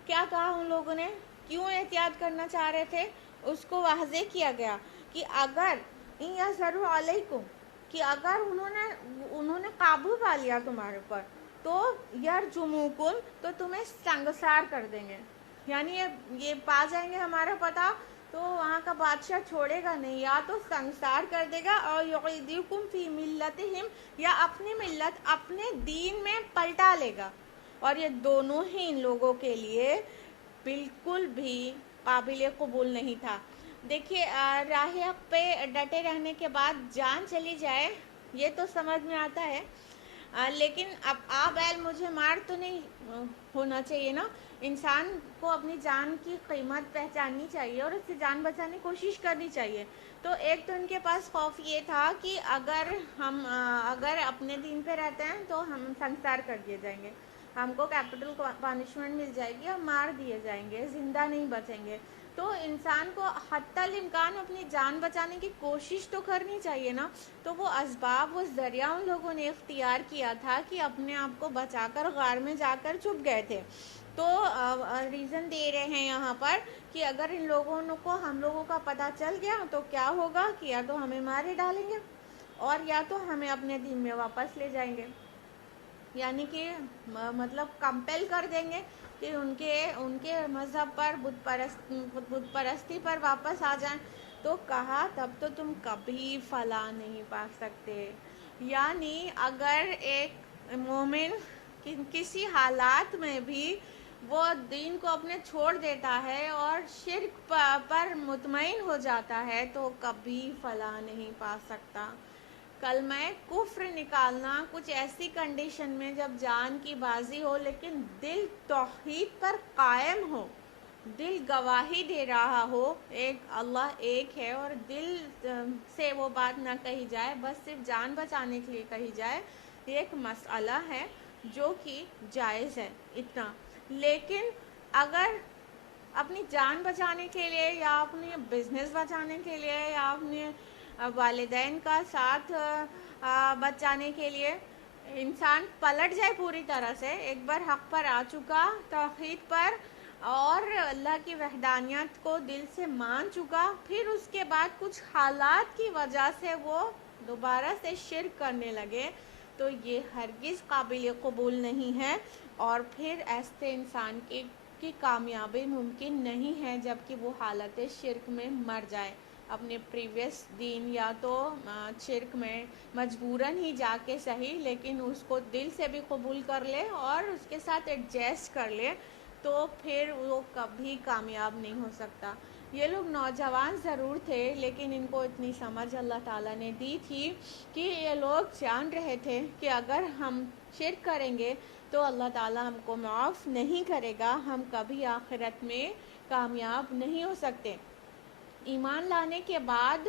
کیا کہا ان لوگوں نے؟ کیوں احتیاط کرنا چاہ رہے تھے؟ اس کو واضح کیا گیا کہ اگر ان یظہروا علیکم، کہ اگر انہوں نے قابو پا لیا تمہارے اوپر تو یرجموکم، تو تمہیں سنگسار کر دیں گے. یعنی یہ پا جائیں گے ہمارا پتہ تو وہاں کا بادشاہ چھوڑے گا نہیں، یا تو سنگسار کر دے گا اور یعیدوکم فی ملتہم، یا اپنی ملت اپنے دین میں پلٹا لے گا. اور یہ دونوں ہی ان لوگوں کے لیے بالکل بھی قابل قبول نہیں تھا. دیکھیے راہ حق پہ ڈٹے رہنے کے بعد جان چلی جائے یہ تو سمجھ میں آتا ہے، لیکن اب آ بیل مجھے مار تو نہیں ہونا چاہیے نا. انسان کو اپنی جان کی قیمت پہچاننی چاہیے اور اس سے جان بچانے کی کوشش کرنی چاہیے. تو ایک تو ان کے پاس خوف یہ تھا کہ اگر اپنے دین پہ رہتے ہیں تو ہم سنسار کر دیے جائیں گے، ہم کو کیپٹل پانشمنٹ مل جائے گی، ہم مار دیے جائیں گے، زندہ نہیں بچیں گے. تو انسان کو حتی الامکان اپنی جان بچانے کی کوشش تو کرنی چاہیے نا. تو وہ اسباب، وہ ذریعہ ان لوگوں نے اختیار کیا تھا کہ اپنے آپ کو بچا کر غار میں جا کر چھپ گئے تھے. تو ریزن دے رہے ہیں یہاں پر کہ اگر ان لوگوں کو ہم لوگوں کا پتہ چل گیا تو کیا ہوگا کہ یا تو ہمیں مارے ڈالیں گے اور یا تو ہمیں اپنے دین میں واپس لے جائیں گے، یعنی کہ مطلب کمپیل کر دیں گے کہ ان کے مذہب پر بت پرستی پر واپس آ جائیں. تو کہا تب تو تم کبھی فلاح نہیں پا سکتے. یعنی اگر ایک مومن کسی حالات میں بھی وہ دین کو اپنے چھوڑ دیتا ہے اور شرک پر مطمئن ہو جاتا ہے تو کبھی فلاح نہیں پا سکتا. کلمہ کفر نکالنا کچھ ایسی کنڈیشن میں جب جان کی بازی ہو لیکن دل توحید پر قائم ہو، دل گواہی دے رہا ہو ایک اللہ ایک ہے، اور دل سے وہ بات نہ کہی جائے، بس صرف جان بچانے کے لیے کہی جائے، یہ ایک مسئلہ ہے جو کہ جائز ہے اتنا. لیکن اگر اپنی جان بچانے کے لیے یا اپنے بزنس بچانے کے لیے یا اپنے والدین کا ساتھ بچانے کے لیے انسان پلٹ جائے پوری طرح سے، ایک بار حق پر آ چکا، توحید پر اور اللہ کی وحدانیت کو دل سے مان چکا، پھر اس کے بعد کچھ حالات کی وجہ سے وہ دوبارہ سے شرک کرنے لگے، تو یہ ہرگز قابل قبول نہیں ہے. اور پھر ایسے انسان کی کامیابی ممکن نہیں ہے جبکہ وہ حالت شرک میں مر جائے. اپنے پریویس دین یا تو شرک میں مجبوراً ہی جا کے صحیح، لیکن اس کو دل سے بھی قبول کر لے اور اس کے ساتھ ایڈجسٹ کر لے، تو پھر وہ کبھی کامیاب نہیں ہو سکتا۔ یہ لوگ نوجوان ضرور تھے، لیکن ان کو اتنی سمجھ اللہ تعالیٰ نے دی تھی کہ یہ لوگ جان رہے تھے کہ اگر ہم شرک کریں گے تو اللہ تعالیٰ ہم کو معاف نہیں کرے گا، ہم کبھی آخرت میں کامیاب نہیں ہو سکتے۔ ایمان لانے کے بعد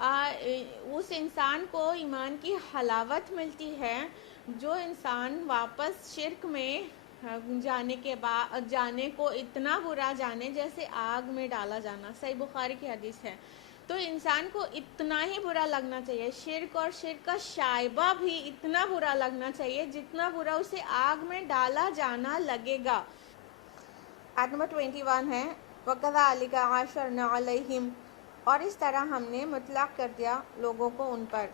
اس انسان کو ایمان کی حلاوت ملتی ہے۔ جو انسان واپس شرک میں جانے کو اتنا برا جانے جیسے آگ میں ڈالا جانا، صحیح بخاری کی حدیث ہے، تو انسان کو اتنا ہی برا لگنا چاہیے، شرک اور شرک کا شائبہ بھی اتنا برا لگنا چاہیے جتنا برا اسے آگ میں ڈالا جانا لگے گا۔ آیت نمبر 21 ہے وَكَذَلِكَ عَثَرْنَا عَلَيْهِمْ، اور اس طرح ہم نے مطلق کر دیا لوگوں کو ان پر،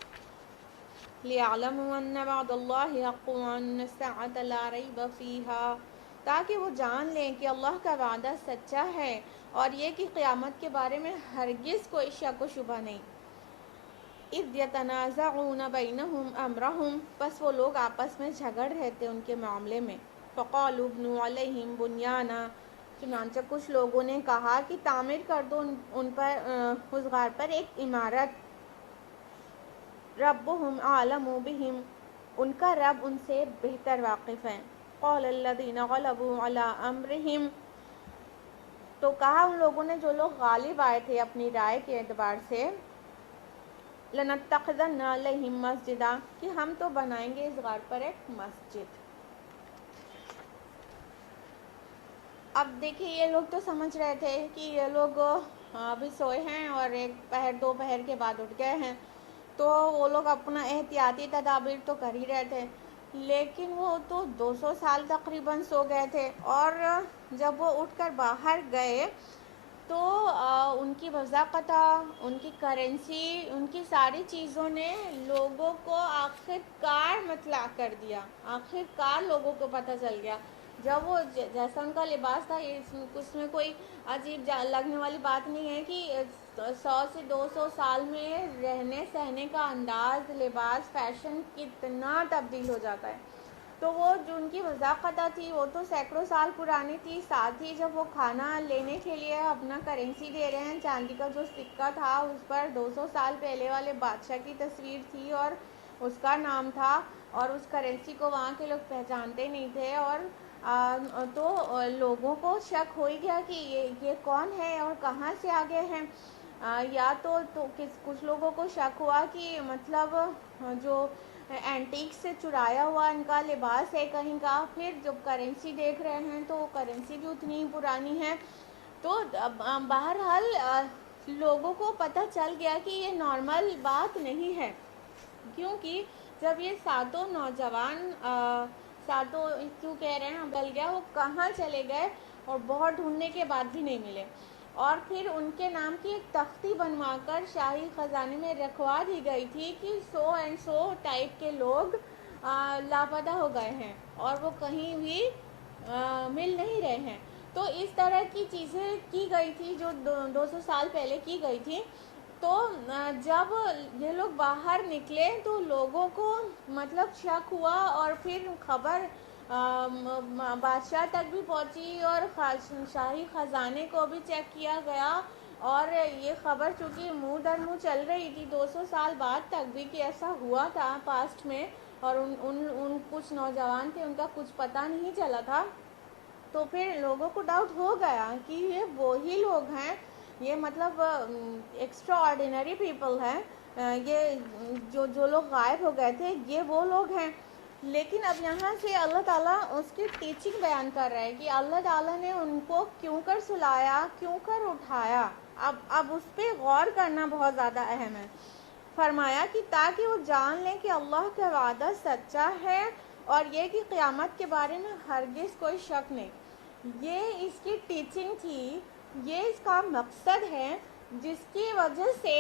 لِيَعْلَمُوا أَنَّ وَعْدَ اللَّهِ حَقٌّ وَأَنَّ السَّاعَةَ لَا رَيْبَ فِيهَا، تاکہ وہ جان لیں کہ اللہ کا وعدہ سچا ہے اور یہ کہ قیامت کے بارے میں ہرگز کوئی شک و شبہ نہیں۔ اِذْ يَتَنَازَعُونَ بَيْنَهُمْ أَمْرَهُمْ، پس وہ لوگ آپس میں جھگڑ رہے تھے ان کے معاملے میں، فَقَالُوا ابْنُوا عَلَيْهِمْ بُنْيَانًا، چنانچہ کچھ لوگوں نے کہا کہ تعمیر کر دو ان پر اس غار پر ایک عمارت، ربهم اعلم بهم، ان کا رب ان سے بہتر واقف ہے، قال الذين غلبوا على امرهم، تو کہا ان لوگوں نے جو لوگ غالب آئے تھے اپنی رائے کے اعتبار سے، لنتخذن علیہم مسجدا، کہ ہم تو بنائیں گے اس غار پر ایک مسجد۔ اب دیکھیے یہ لوگ تو سمجھ رہے تھے کہ یہ لوگ ابھی سوئے ہیں اور ایک پہر دو پہر کے بعد اٹھ گئے ہیں، تو وہ لوگ اپنا احتیاطی تدابیر تو کر ہی رہے تھے، لیکن وہ تو 200 سال تقریباً سو گئے تھے، اور جب وہ اٹھ کر باہر گئے تو ان کی وضاقتہ، ان کی کرنسی، ان کی ساری چیزوں نے لوگوں کو آخر کار مطلع کر دیا، آخر کار لوگوں کو پتہ چل گیا۔ جب وہ جیسا ان کا لباس تھا، اس میں کوئی عجیب لگنے والی بات نہیں ہے کہ 100 سے 200 سال میں رہنے سہنے کا انداز، لباس، فیشن کتنا تبدیل ہو جاتا ہے۔ تو وہ جو ان کی وضاقتہ تھی وہ تو سینکڑوں سال پرانی تھی، ساتھ ہی جب وہ کھانا لینے کے لیے اپنا کرنسی دے رہے ہیں، چاندی کا جو سکہ تھا اس پر 200 سال پہلے والے بادشاہ کی تصویر تھی اور اس کا نام تھا، اور اس کرنسی کو وہاں کے لوگ پہچانتے نہیں تھے، اور تو لوگوں کو شک ہو ہی گیا کہ یہ کون ہے اور کہاں سے آ گئے ہیں۔ یا تو کچھ لوگوں کو شک ہوا کہ مطلب جو اینٹیک سے چرایا ہوا ان کا لباس ہے کہیں کا، پھر جب کرنسی دیکھ رہے ہیں تو وہ کرنسی بھی اتنی ہی پرانی ہے۔ تو بہرحال لوگوں کو پتہ چل گیا کہ یہ نارمل بات نہیں ہے، کیونکہ جب یہ ساتوں نوجوان ساتوں کیوں کہہ رہے ہیں بل گیا، وہ کہاں چلے گئے اور بہت ڈھونڈنے کے بعد بھی نہیں ملے، اور پھر ان کے نام کی ایک تختی بنوا کر شاہی خزانے میں رکھوا دی گئی تھی کہ 100 ٹائپ کے لوگ لاپتہ ہو گئے ہیں اور وہ کہیں بھی مل نہیں رہے ہیں۔ تو اس طرح کی چیزیں کی گئی تھی جو 200 سال پہلے کی گئی تھی۔ تو جب یہ لوگ باہر نکلے تو لوگوں کو مطلب شک ہوا، اور پھر خبر بادشاہ تک بھی پہنچی اور شاہی خزانے کو بھی چیک کیا گیا، اور یہ خبر چونکہ منہ در منہ چل رہی تھی 200 سال بعد تک بھی کہ ایسا ہوا تھا پاسٹ میں، اور ان کچھ نوجوان تھے ان کا کچھ پتہ نہیں چلا تھا، تو پھر لوگوں کو ڈاؤٹ ہو گیا کہ یہ وہی لوگ ہیں، یہ مطلب ایکسٹرا آرڈینری پیپل ہیں، یہ جو لوگ غائب ہو گئے تھے یہ وہ لوگ ہیں۔ لیکن اب یہاں سے اللہ تعالیٰ اس کی ٹیچنگ بیان کر رہا ہے کہ اللہ تعالیٰ نے ان کو کیوں کر سلایا، کیوں کر اٹھایا، اب اس پہ غور کرنا بہت زیادہ اہم ہے۔ فرمایا کہ تاکہ وہ جان لیں کہ اللہ کا وعدہ سچا ہے اور یہ کہ قیامت کے بارے میں ہرگز کوئی شک نہیں۔ یہ اس کی ٹیچنگ تھی، یہ اس کا مقصد ہے جس کی وجہ سے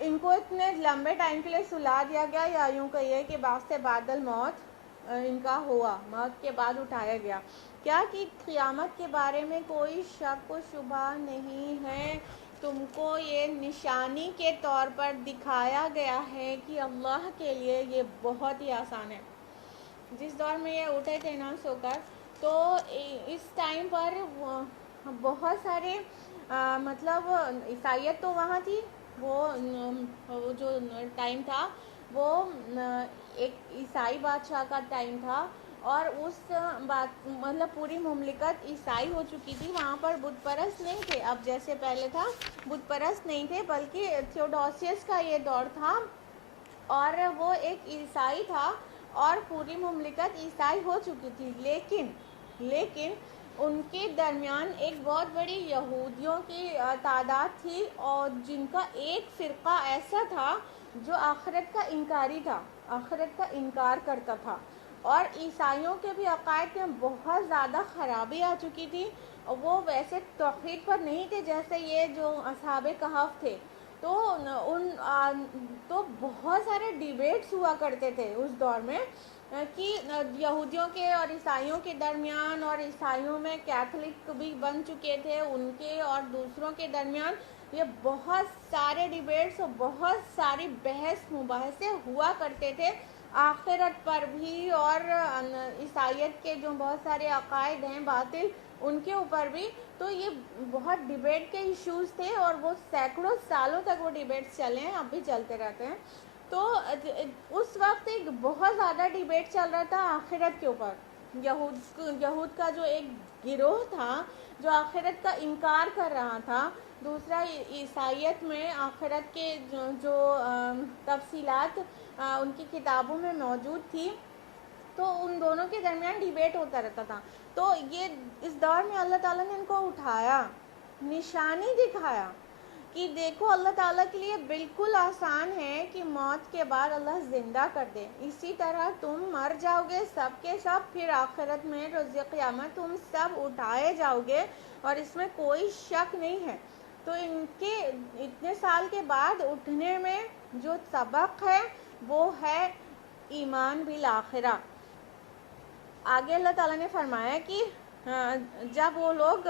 ان کو اتنے لمبے ٹائم کے لیے سلا دیا گیا، یا یوں کہیے کہ بعد سے بعد الموت ان کا ہوا، موت کے بعد اٹھایا گیا، کیا کہ قیامت کے بارے میں کوئی شک و شبہ نہیں ہے۔ تو تم کو یہ نشانی کے طور پر دکھایا گیا ہے کہ اللہ کے لیے یہ بہت ہی آسان ہے. جس دور میں یہ اٹھے تھے نا سو کر، تو اس ٹائم پر بہت سارے مطلب عیسائیت تو وہاں تھی. وہ جو ٹائم تھا وہ ایک عیسائی بادشاہ کا ٹائم تھا، اور اس بات مطلب پوری مملکت عیسائی ہو چکی تھی. وہاں پر بت پرست نہیں تھے اب جیسے پہلے تھا، بت پرست نہیں تھے، بلکہ تھیوڈوسیس کا یہ دور تھا اور وہ ایک عیسائی تھا اور پوری مملکت عیسائی ہو چکی تھی. لیکن ان کے درمیان ایک بہت بڑی یہودیوں کی تعداد تھی، اور جن کا ایک فرقہ ایسا تھا جو آخرت کا انکاری تھا، آخرت کا انکار کرتا تھا. اور عیسائیوں کے بھی عقائد میں بہت زیادہ خرابی آ چکی تھی. وہ ویسے توحید پر نہیں تھے جیسے یہ جو اصحاب کہف تھے. تو بہت سارے ڈیبیٹس ہوا کرتے تھے اس دور میں کہ یہودیوں کے اور عیسائیوں کے درمیان، اور عیسائیوں میں کیتھولک بھی بن چکے تھے ان کے اور دوسروں کے درمیان. یہ بہت سارے ڈیبیٹس اور بہت ساری بحث مباحثے ہوا کرتے تھے آخرت پر بھی، اور عیسائیت کے جو بہت سارے عقائد ہیں باطل ان کے اوپر بھی. تو یہ بہت ڈیبیٹ کے ایشوز تھے، اور وہ سینکڑوں سالوں تک وہ ڈیبیٹس چلے ہیں، اب بھی چلتے رہتے ہیں. تو اس وقت ایک بہت زیادہ ڈیبیٹ چل رہا تھا آخرت کے اوپر. یہود کا جو ایک گروہ تھا جو آخرت کا انکار کر رہا تھا، دوسرا عیسائیت میں آخرت کے جو تفصیلات ان کی کتابوں میں موجود تھی. تو ان دونوں کے درمیان ڈیبیٹ ہوتا رہتا تھا. تو یہ اس دور میں اللہ تعالیٰ نے ان کو اٹھایا، نشانی دکھایا کہ دیکھو اللہ تعالیٰ کے لیے بالکل آسان ہے کہ موت کے بعد اللہ زندہ کر دے. اسی طرح تم مر جاؤ گے سب کے سب، پھر آخرت میں روز قیامت تم سب اٹھائے جاؤ گے، اور اس میں کوئی شک نہیں ہے. تو ان کے اتنے سال کے بعد اٹھنے میں جو سبق ہے وہ ہے ایمان بالآخرہ. آگے اللہ تعالیٰ نے فرمایا کہ جب وہ لوگ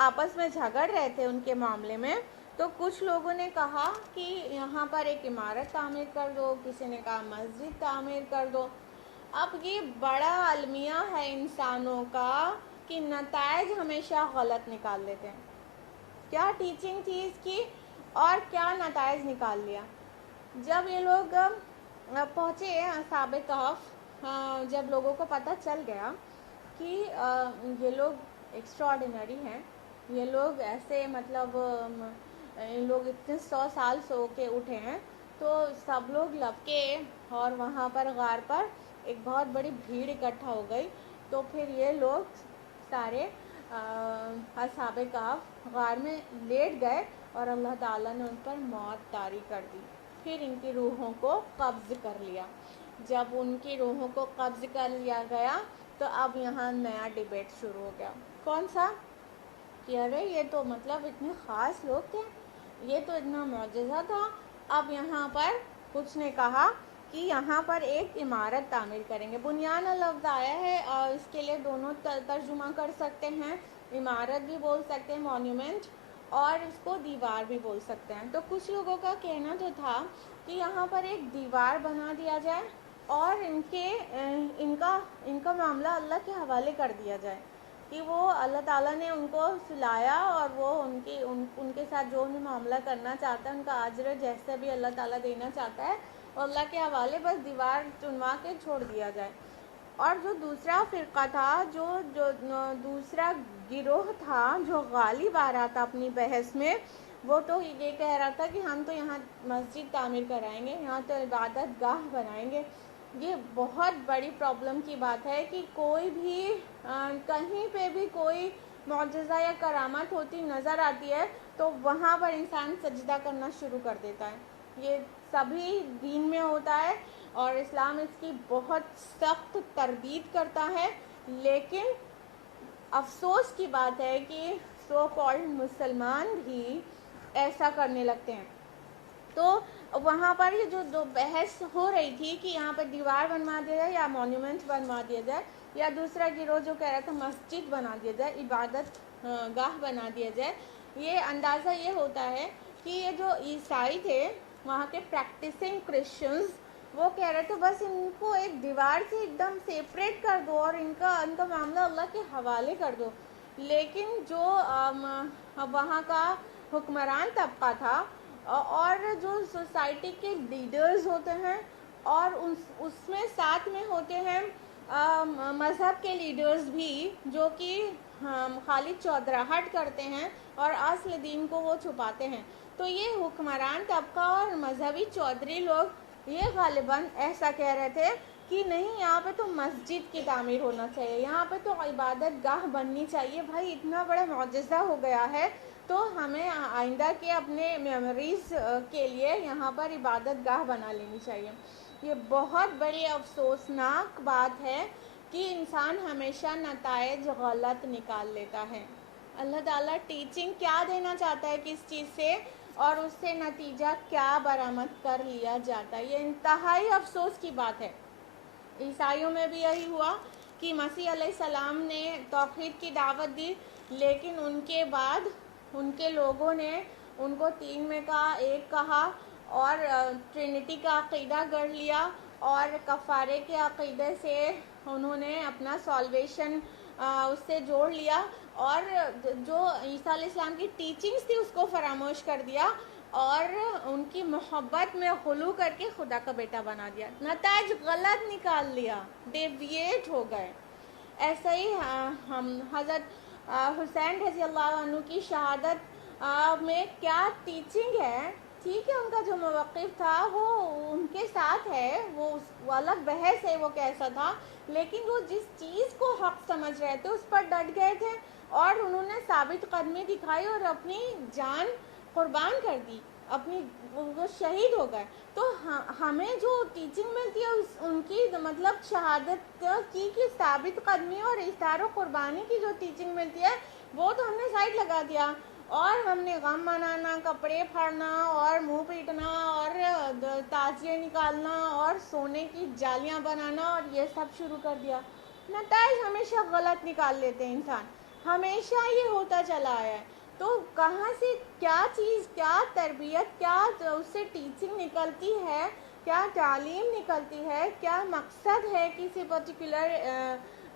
آپس میں جھگڑ رہے تھے ان کے معاملے میں، تو کچھ لوگوں نے کہا کہ یہاں پر ایک عمارت تعمیر کر دو، کسی نے کہا مسجد تعمیر کر دو. اب یہ بڑا المیہ ہے انسانوں کا کہ نتائج ہمیشہ غلط نکال دیتے ہیں. کیا ٹیچنگ تھی اس کی اور کیا نتائج نکال لیا. جب یہ لوگ پہنچے اصحاب کہف، جب لوگوں کو پتہ چل گیا کہ یہ لوگ ایکسٹرا آرڈینری ہیں، یہ لوگ ایسے مطلب ان لوگ اتنے 100 سال سو کے اٹھے ہیں، تو سب لوگ لپکے اور وہاں پر غار پر ایک بہت بڑی بھیڑ اکٹھا ہو گئی. تو پھر یہ لوگ سارے اصحاب کہف غار میں لیٹ گئے اور اللہ تعالیٰ نے ان پر موت طاری کر دی. پھر ان کی روحوں کو قبض کر لیا. جب ان کی روحوں کو قبض کر لیا گیا تو اب یہاں نیا ڈیبیٹ شروع ہو گیا. کون سا؟ کہ ارے یہ تو مطلب اتنے خاص لوگ تھے، یہ تو اتنا معجزہ تھا. اب یہاں پر کچھ نے کہا کہ یہاں پر ایک عمارت تعمیر کریں گے. بنیان لفظ آیا ہے اور اس کے لیے دونوں ترجمہ کر سکتے ہیں، عمارت بھی بول سکتے ہیں مونیومنٹ، اور اس کو دیوار بھی بول سکتے ہیں. تو کچھ لوگوں کا کہنا تو تھا کہ یہاں پر ایک دیوار بنا دیا جائے اور ان کا معاملہ اللہ کے حوالے کر دیا جائے کہ وہ اللہ تعالیٰ نے ان کو سلایا اور وہ ان کے ساتھ جو بھی معاملہ کرنا چاہتا ہے ان کا اجر جیسے بھی اللہ تعالیٰ دینا چاہتا ہے، اور اللہ کے حوالے بس دیوار چنوا کے چھوڑ دیا جائے. اور جو دوسرا فرقہ تھا، جو دوسرا گروہ تھا جو غالب آ رہا تھا اپنی بحث میں، وہ تو یہ کہہ رہا تھا کہ ہم تو یہاں مسجد تعمیر کرائیں گے، یہاں تو عبادت گاہ بنائیں گے. یہ بہت بڑی پرابلم کی بات ہے کہ کوئی بھی کہیں پہ بھی کوئی معجزہ یا کرامت ہوتی نظر آتی ہے تو وہاں پر انسان سجدہ کرنا شروع کر دیتا ہے. یہ سبھی دین میں ہوتا ہے اور اسلام اس کی بہت سخت تردید کرتا ہے. لیکن افسوس کی بات ہے کہ سو کالڈ مسلمان بھی ایسا کرنے لگتے ہیں. تو وہاں پر یہ جو بحث ہو رہی تھی کہ یہاں پہ دیوار بنوا دیا جائے یا مونیومنٹ بنوا دیا جائے، یا دوسرا گروہ جو کہہ رہا تھا مسجد بنا دیا جائے، عبادت گاہ بنا دیا جائے، یہ اندازہ یہ ہوتا ہے کہ یہ جو عیسائی تھے وہاں کے پریکٹسنگ کرسچنز، وہ کہہ رہے تھے بس ان کو ایک دیوار سے ایک دم سیپریٹ کر دو اور ان کا معاملہ اللہ کے حوالے کر دو. لیکن جو وہاں کا حکمران طبقہ تھا اور جو سوسائٹی کے لیڈرز ہوتے ہیں اور اس میں ساتھ میں ہوتے ہیں مذہب کے لیڈرز بھی، جو کہ خالی چودراہٹ کرتے ہیں اور اصل دین کو وہ چھپاتے ہیں. تو یہ حکمران طبقہ اور مذہبی چودھری لوگ یہ غالباً ایسا کہہ رہے تھے کہ نہیں، یہاں پہ تو مسجد کی تعمیر ہونا چاہیے، یہاں پہ تو عبادت گاہ بننی چاہیے. بھائی اتنا بڑا معجزہ ہو گیا ہے تو ہمیں آئندہ کے اپنے میموریز کے لیے یہاں پر عبادت گاہ بنا لینی چاہیے. یہ بہت بڑی افسوسناک بات ہے کہ انسان ہمیشہ نتائج غلط نکال لیتا ہے. اللہ تعالیٰ ٹیچنگ کیا دینا چاہتا ہے کس چیز سے، اور اس سے نتیجہ کیا برآمد کر لیا جاتا ہے. یہ انتہائی افسوس کی بات ہے. عیسائیوں میں بھی یہی ہوا کہ مسیح علیہ السلام نے توحید کی دعوت دی، لیکن ان کے بعد ان کے لوگوں نے ان کو تین میں کا ایک کہا اور ٹرینٹی کا عقیدہ گڑھ لیا اور کفارے کے عقیدے سے انہوں نے اپنا سالویشن اس سے جوڑ لیا اور جو عیسیٰ علیہ السلام کی ٹیچنگز تھی اس کو فراموش کر دیا اور ان کی محبت میں غلو کر کے خدا کا بیٹا بنا دیا. نتائج غلط نکال لیا، ڈیویٹ ہو گئے. ایسا ہی ہم حضرت حسین رضی اللہ عنہ کی شہادت میں کیا ٹیچنگ ہے. ٹھیک ہے ان کا جو موقف تھا وہ ان کے ساتھ ہے، وہ الگ بحث ہے وہ کیسا تھا، لیکن وہ جس چیز کو حق سمجھ رہے تھے اس پر ڈٹ گئے تھے اور انہوں نے ثابت قدمی دکھائی اور اپنی جان قربان کر دی، وہ شہید ہو گئے. تو ہمیں جو ٹیچنگ ملتی ہے ان کی مطلب شہادت کی ثابت قدمی اور اظہار و قربانی کی جو ٹیچنگ ملتی ہے وہ تو ہم نے سائڈ لگا دیا اور ہم نے غم منانا، کپڑے پھاڑنا اور منہ پیٹنا اور تازیے نکالنا اور سونے کی جالیاں بنانا اور یہ سب شروع کر دیا. نتائج ہمیشہ غلط نکال لیتے ہیں انسان، ہمیشہ یہ ہوتا چلا آیا ہے. تو کہاں سے کیا چیز، کیا تربیت، کیا اس سے ٹیچنگ نکلتی ہے، کیا تعلیم نکلتی ہے، کیا مقصد ہے کسی پرٹیکولر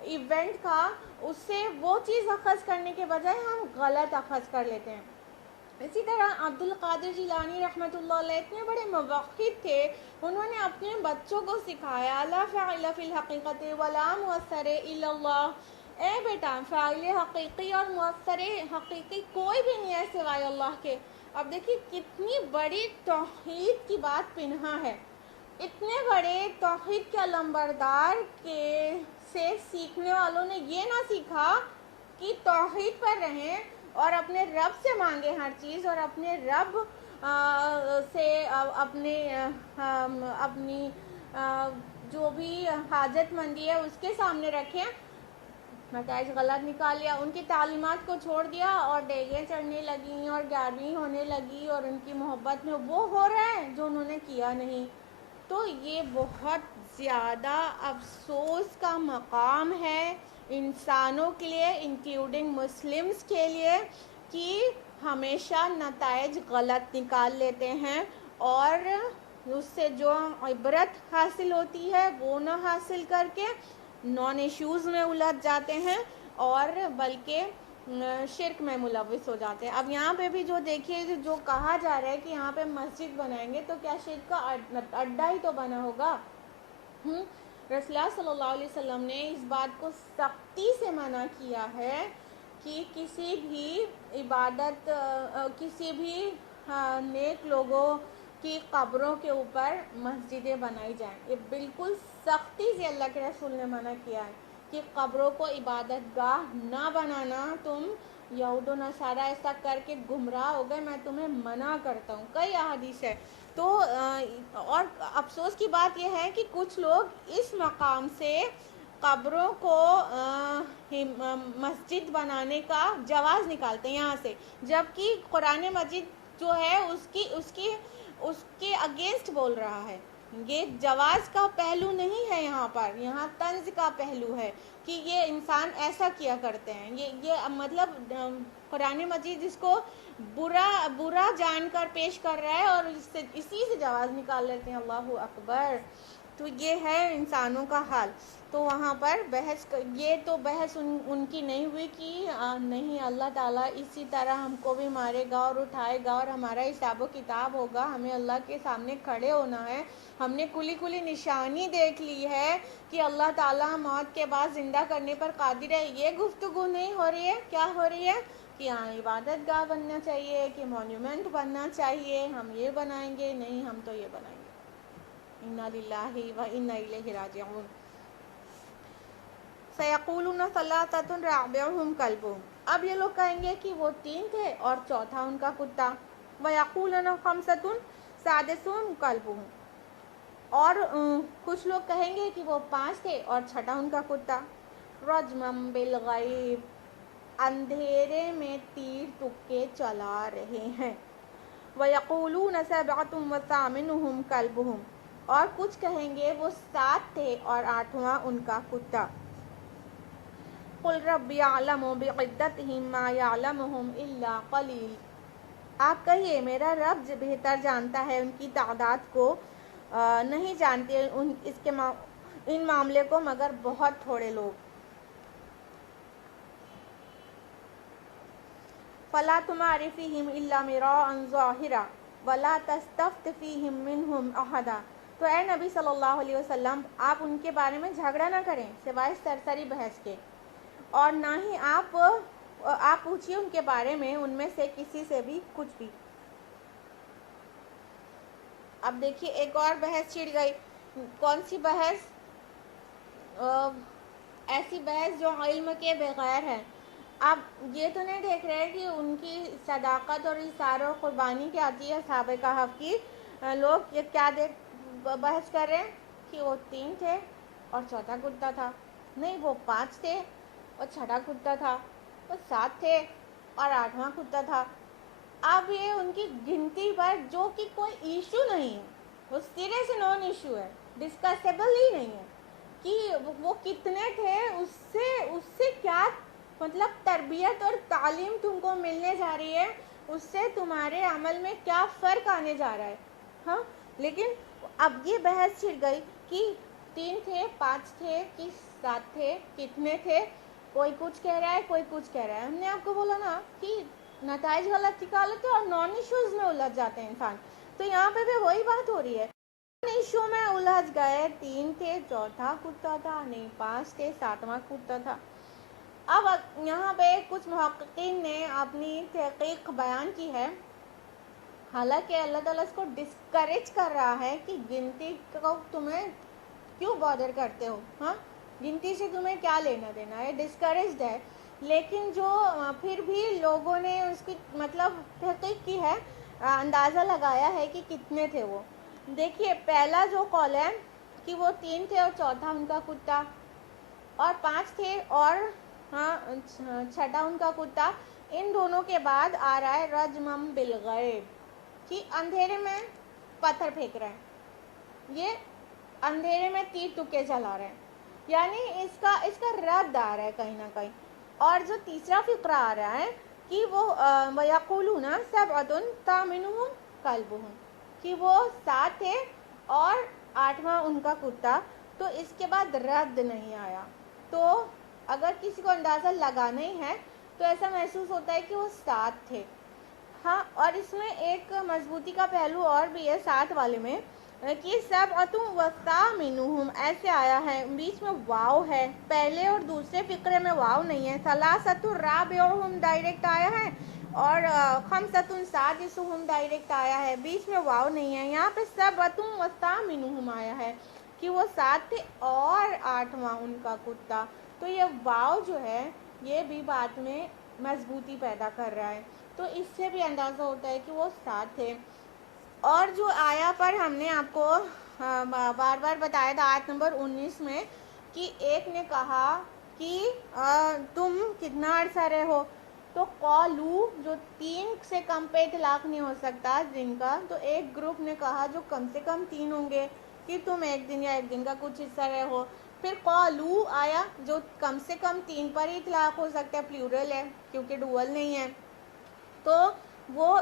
ایونٹ کا، اس سے وہ چیز اخذ کرنے کے بجائے ہم غلط اخذ کر لیتے ہیں. اسی طرح عبد القادر جیلانی رحمۃ اللہ علیہ اتنے بڑے موحد تھے، انہوں نے اپنے بچوں کو سکھایا لا فاعل فی الحقیقت ولا مؤثر الا اللہ. اے بیٹا، فاعل حقیقی اور مؤثر حقیقی کوئی بھی نہیں ہے سوائے اللہ کے. اب دیکھیے کتنی بڑی توحید کی بات پنہا ہے. اتنے بڑے توحید کے علمبردار کے سے سیکھنے والوں نے یہ نہ سیکھا کہ توحید پر رہیں اور اپنے رب سے مانگیں ہر چیز اور اپنے رب سے اپنی جو بھی حاجت مندی ہے اس کے سامنے رکھیں. نتائج غلط نکال لیا، ان کی تعلیمات کو چھوڑ دیا اور ڈیگیں چڑھنے لگیں اور 11ویں ہونے لگی اور ان کی محبت میں وہ ہو رہا ہے جو انہوں نے کیا نہیں. تو یہ بہت زیادہ افسوس کا مقام ہے انسانوں کے لیے، انکلوڈنگ مسلمز کے لیے، کہ ہمیشہ نتائج غلط نکال لیتے ہیں اور اس سے جو عبرت حاصل ہوتی ہے وہ نہ حاصل کر کے نان ایشوز میں الجھ جاتے ہیں اور بلکہ شرک میں ملوث ہو جاتے ہیں. اب یہاں پہ بھی جو دیکھیے جو کہا جا رہا ہے کہ یہاں پہ مسجد بنائیں گے تو کیا شرک کا اڈا ہی تو بنا ہوگا. رسول اللہ صلی اللہ علیہ وسلم نے اس بات کو سختی سے منع کیا ہے کہ کسی بھی عبادت، کسی بھی نیک لوگوں کی قبروں کے اوپر مسجدیں بنائی جائیں. یہ بالکل سختی سے اللہ کے رسول نے منع کیا ہے کہ قبروں کو عبادت گاہ نہ بنانا. تم یہود و نصارہ ایسا کر کے گمراہ ہو گئے، میں تمہیں منع کرتا ہوں. کئی احادیث ہے. تو اور افسوس کی بات یہ ہے کہ کچھ لوگ اس مقام سے قبروں کو مسجد بنانے کا جواز نکالتے ہیں یہاں سے، جبکہ قرآن مجید جو ہے اس کے اگینسٹ بول رہا ہے. یہ جواز کا پہلو نہیں ہے یہاں پر، یہاں طنز کا پہلو ہے کہ یہ انسان ایسا کیا کرتے ہیں. یہ مطلب قرآن مجید جس کو برا جان کر پیش کر رہا ہے اور اسی سے جواز نکال لیتے ہیں، اللہ اکبر. تو یہ ہے انسانوں کا حال. تو وہاں پر یہ تو بحث ان کی نہیں ہوئی کہ نہیں اللہ تعالیٰ اسی طرح ہم کو بھی مارے گا اور اٹھائے گا اور ہمارا حساب و کتاب ہوگا، ہمیں اللہ کے سامنے کھڑے ہونا ہے. ہم نے کھلی نشانی دیکھ لی ہے کہ اللہ تعالیٰ موت کے بعد زندہ کرنے پر قادر ہے. یہ گفتگو نہیں ہو رہی ہے. کیا ہو رہی ہے کہ یہاں عبادت گاہ بننا چاہیے، کہ مونیومنٹ بننا چاہیے، ہم یہ بنائیں گے، نہیں ہم تو یہ بنائیں گے. انا للہ و انا الیہ راجعون. سیقولون ثلاثۃ رابعہم کلبہم. اب یہ لوگ کہیں گے کہ وہ 3 تھے اور چوتھا ان کا کتا. ویقولون خمسۃ سادسہم کلبہم. اور کچھ لوگ کہیں گے کہ وہ 5 تھے اور چھٹا ان کا کتا. رجمم بالغیب. اندھیرے میں تیر تکے چلا رہے ہیں. وَيَقُولُونَ سَبْعَةٌ وَثَامِنُهُمْ كَلْبُهُمْ. اور کچھ کہیں گے وہ 7 تھے اور 8واں ان کا کتا. قُلْ رَبِّ يَعْلَمُ بِعِدَّتِهِمْ مَا يَعْلَمُهُمْ إِلَّا قَلِيلٌ. آپ کہیے میرا رب بہتر جانتا ہے ان کی تعداد کو، نہیں جانتے ان معاملے کو مگر بہت تھوڑے لوگ. فَلَا تُمَارِ فِيهِمْ إِلَّا مِرَاءً ظَاهِرًا وَلَا تَسْتَفْتِ فِيهِمْ مِنْهُمْ أَحَدًا. تو اے نبی صلی اللہ علیہ وسلم آپ ان کے بارے میں جھگڑا نہ کریں سوائے سرسری بحث کے، اور نہ ہی آپ پوچھیے ان کے بارے میں ان میں سے کسی سے بھی کچھ بھی. اب دیکھیے ایک اور بحث چھڑ گئی. کون سی بحث؟ ایسی بحث جو علم کے بغیر ہے. اب یہ تو نہیں دیکھ رہے کہ ان کی صداقت اور اثار و قربانی کیا آتی ہے اصحاب کہف کی. لوگ یہ کیا بحث کر رہے ہیں کہ وہ 3 تھے اور چوتھا کتا تھا. نہیں، وہ 5 تھے اور چھٹا کتا تھا. وہ 7 تھے اور 8واں کتا تھا. اب یہ ان کی گنتی پر جو کہ کوئی ایشو نہیں ہے، وہ سرے سے نون ایشو ہے، ڈسکسیبل ہی نہیں ہے کہ وہ کتنے تھے. اس سے کیا مطلب تربیت اور تعلیم تم کو ملنے جا رہی ہے، اس سے تمہارے عمل میں کیا فرق آنے جا رہا ہے. ہاں، لیکن اب یہ بحث چھڑ گئی کہ 3 تھے، 5 تھے کہ 7 تھے، کتنے تھے. کوئی کچھ کہہ رہا ہے، کوئی کچھ کہہ رہا ہے. ہم نے آپ کو بولا نا کہ نتائج غلط نکالتے اور نان ایشوز میں الجھ جاتے ہیں انسان. تو یہاں پہ بھی وہی بات ہو رہی ہے. نان ایشو میں الجھ گئے. 3 تھے، چوتھا کتا تھا. نہیں، 5 تھے، 7واں کتا تھا. اب یہاں پہ کچھ محققین نے اپنی تحقیق بیان کی ہے. حالانکہ اللہ تعالیٰ اس کو ڈسکریج کر رہا ہے کہ گنتی کو تمہیں کیوں بادر کرتے ہو. ہاں، گنتی سے تمہیں کیا لینا دینا ہے، ڈسکریجڈ ہے. لیکن جو پھر بھی لوگوں نے اس کی مطلب تحقیق کی ہے، اندازہ لگایا ہے کہ کتنے تھے وہ. دیکھیے پہلا جو قول ہے کہ وہ 3 تھے اور چوتھا ان کا کتا، اور 5 تھے اور چھٹا ان کا کتا. ان دونوں کے بعد آ رہا ہے رجمم بالغیب، کہ اندھیرے میں پتھر پھینک رہے ہیں، یہ اندھیرے میں تیر تکے چلا رہے ہیں. یعنی اس کا رد آ رہا ہے کہیں نہ کہیں. اور جو تیسرا فقرہ آ رہا ہے کہ وہ وَيَقُولُونَ سَبْعَةٌ ثَامِنُهُمْ كَلْبُهُمْ، کہ وہ 7 تھے اور 8واں ان کا کتا. تو اس کے بعد رد نہیں آیا. تو اگر کسی کو اندازہ لگانا ہی ہے تو ایسا محسوس ہوتا ہے کہ وہ 7 تھے. ہاں، اور اس میں ایک مضبوطی کا پہلو اور بھی ہے 7 والے میں، کہ سَبْعَةٌ وَثَامِنُهُمْ ایسے آیا ہے، بیچ میں واو ہے. پہلے اور دوسرے فقرے میں واو نہیں ہے. ثَلَاثَةٌ رَابِعُهُمْ ڈائریکٹ آیا ہے اور خَمْسَةٌ سَادِسُهُمْ ڈائریکٹ آیا ہے، بیچ میں واو نہیں ہے. یہاں پہ سَبْعَةٌ وَثَامِنُهُمْ آیا ہے کہ وہ 7 تھے اور 8واں ان کا کتا. تو یہ واو جو ہے یہ بھی بات میں مضبوطی پیدا کر رہا ہے. تو اس سے بھی اندازہ ہوتا ہے کہ وہ 7 تھے. اور جو آیا پر ہم نے آپ کو بار بار بتایا تھا آیت نمبر 19 میں، کہ ایک نے کہا کہ تم کتنا عرصہ رہے ہو. تو قالو جو 3 سے کم پہ اطلاق نہیں ہو سکتا دن کا، تو ایک گروپ نے کہا جو کم سے کم 3 ہوں گے کہ تم 1 دن یا 1 دن کا کچھ حصہ رہے ہو. پھر قالو آیا جو کم سے کم 3 پر ہی اطلاق ہو سکتا ہے، پلیورل ہے کیونکہ ڈوول نہیں ہے. تو وہ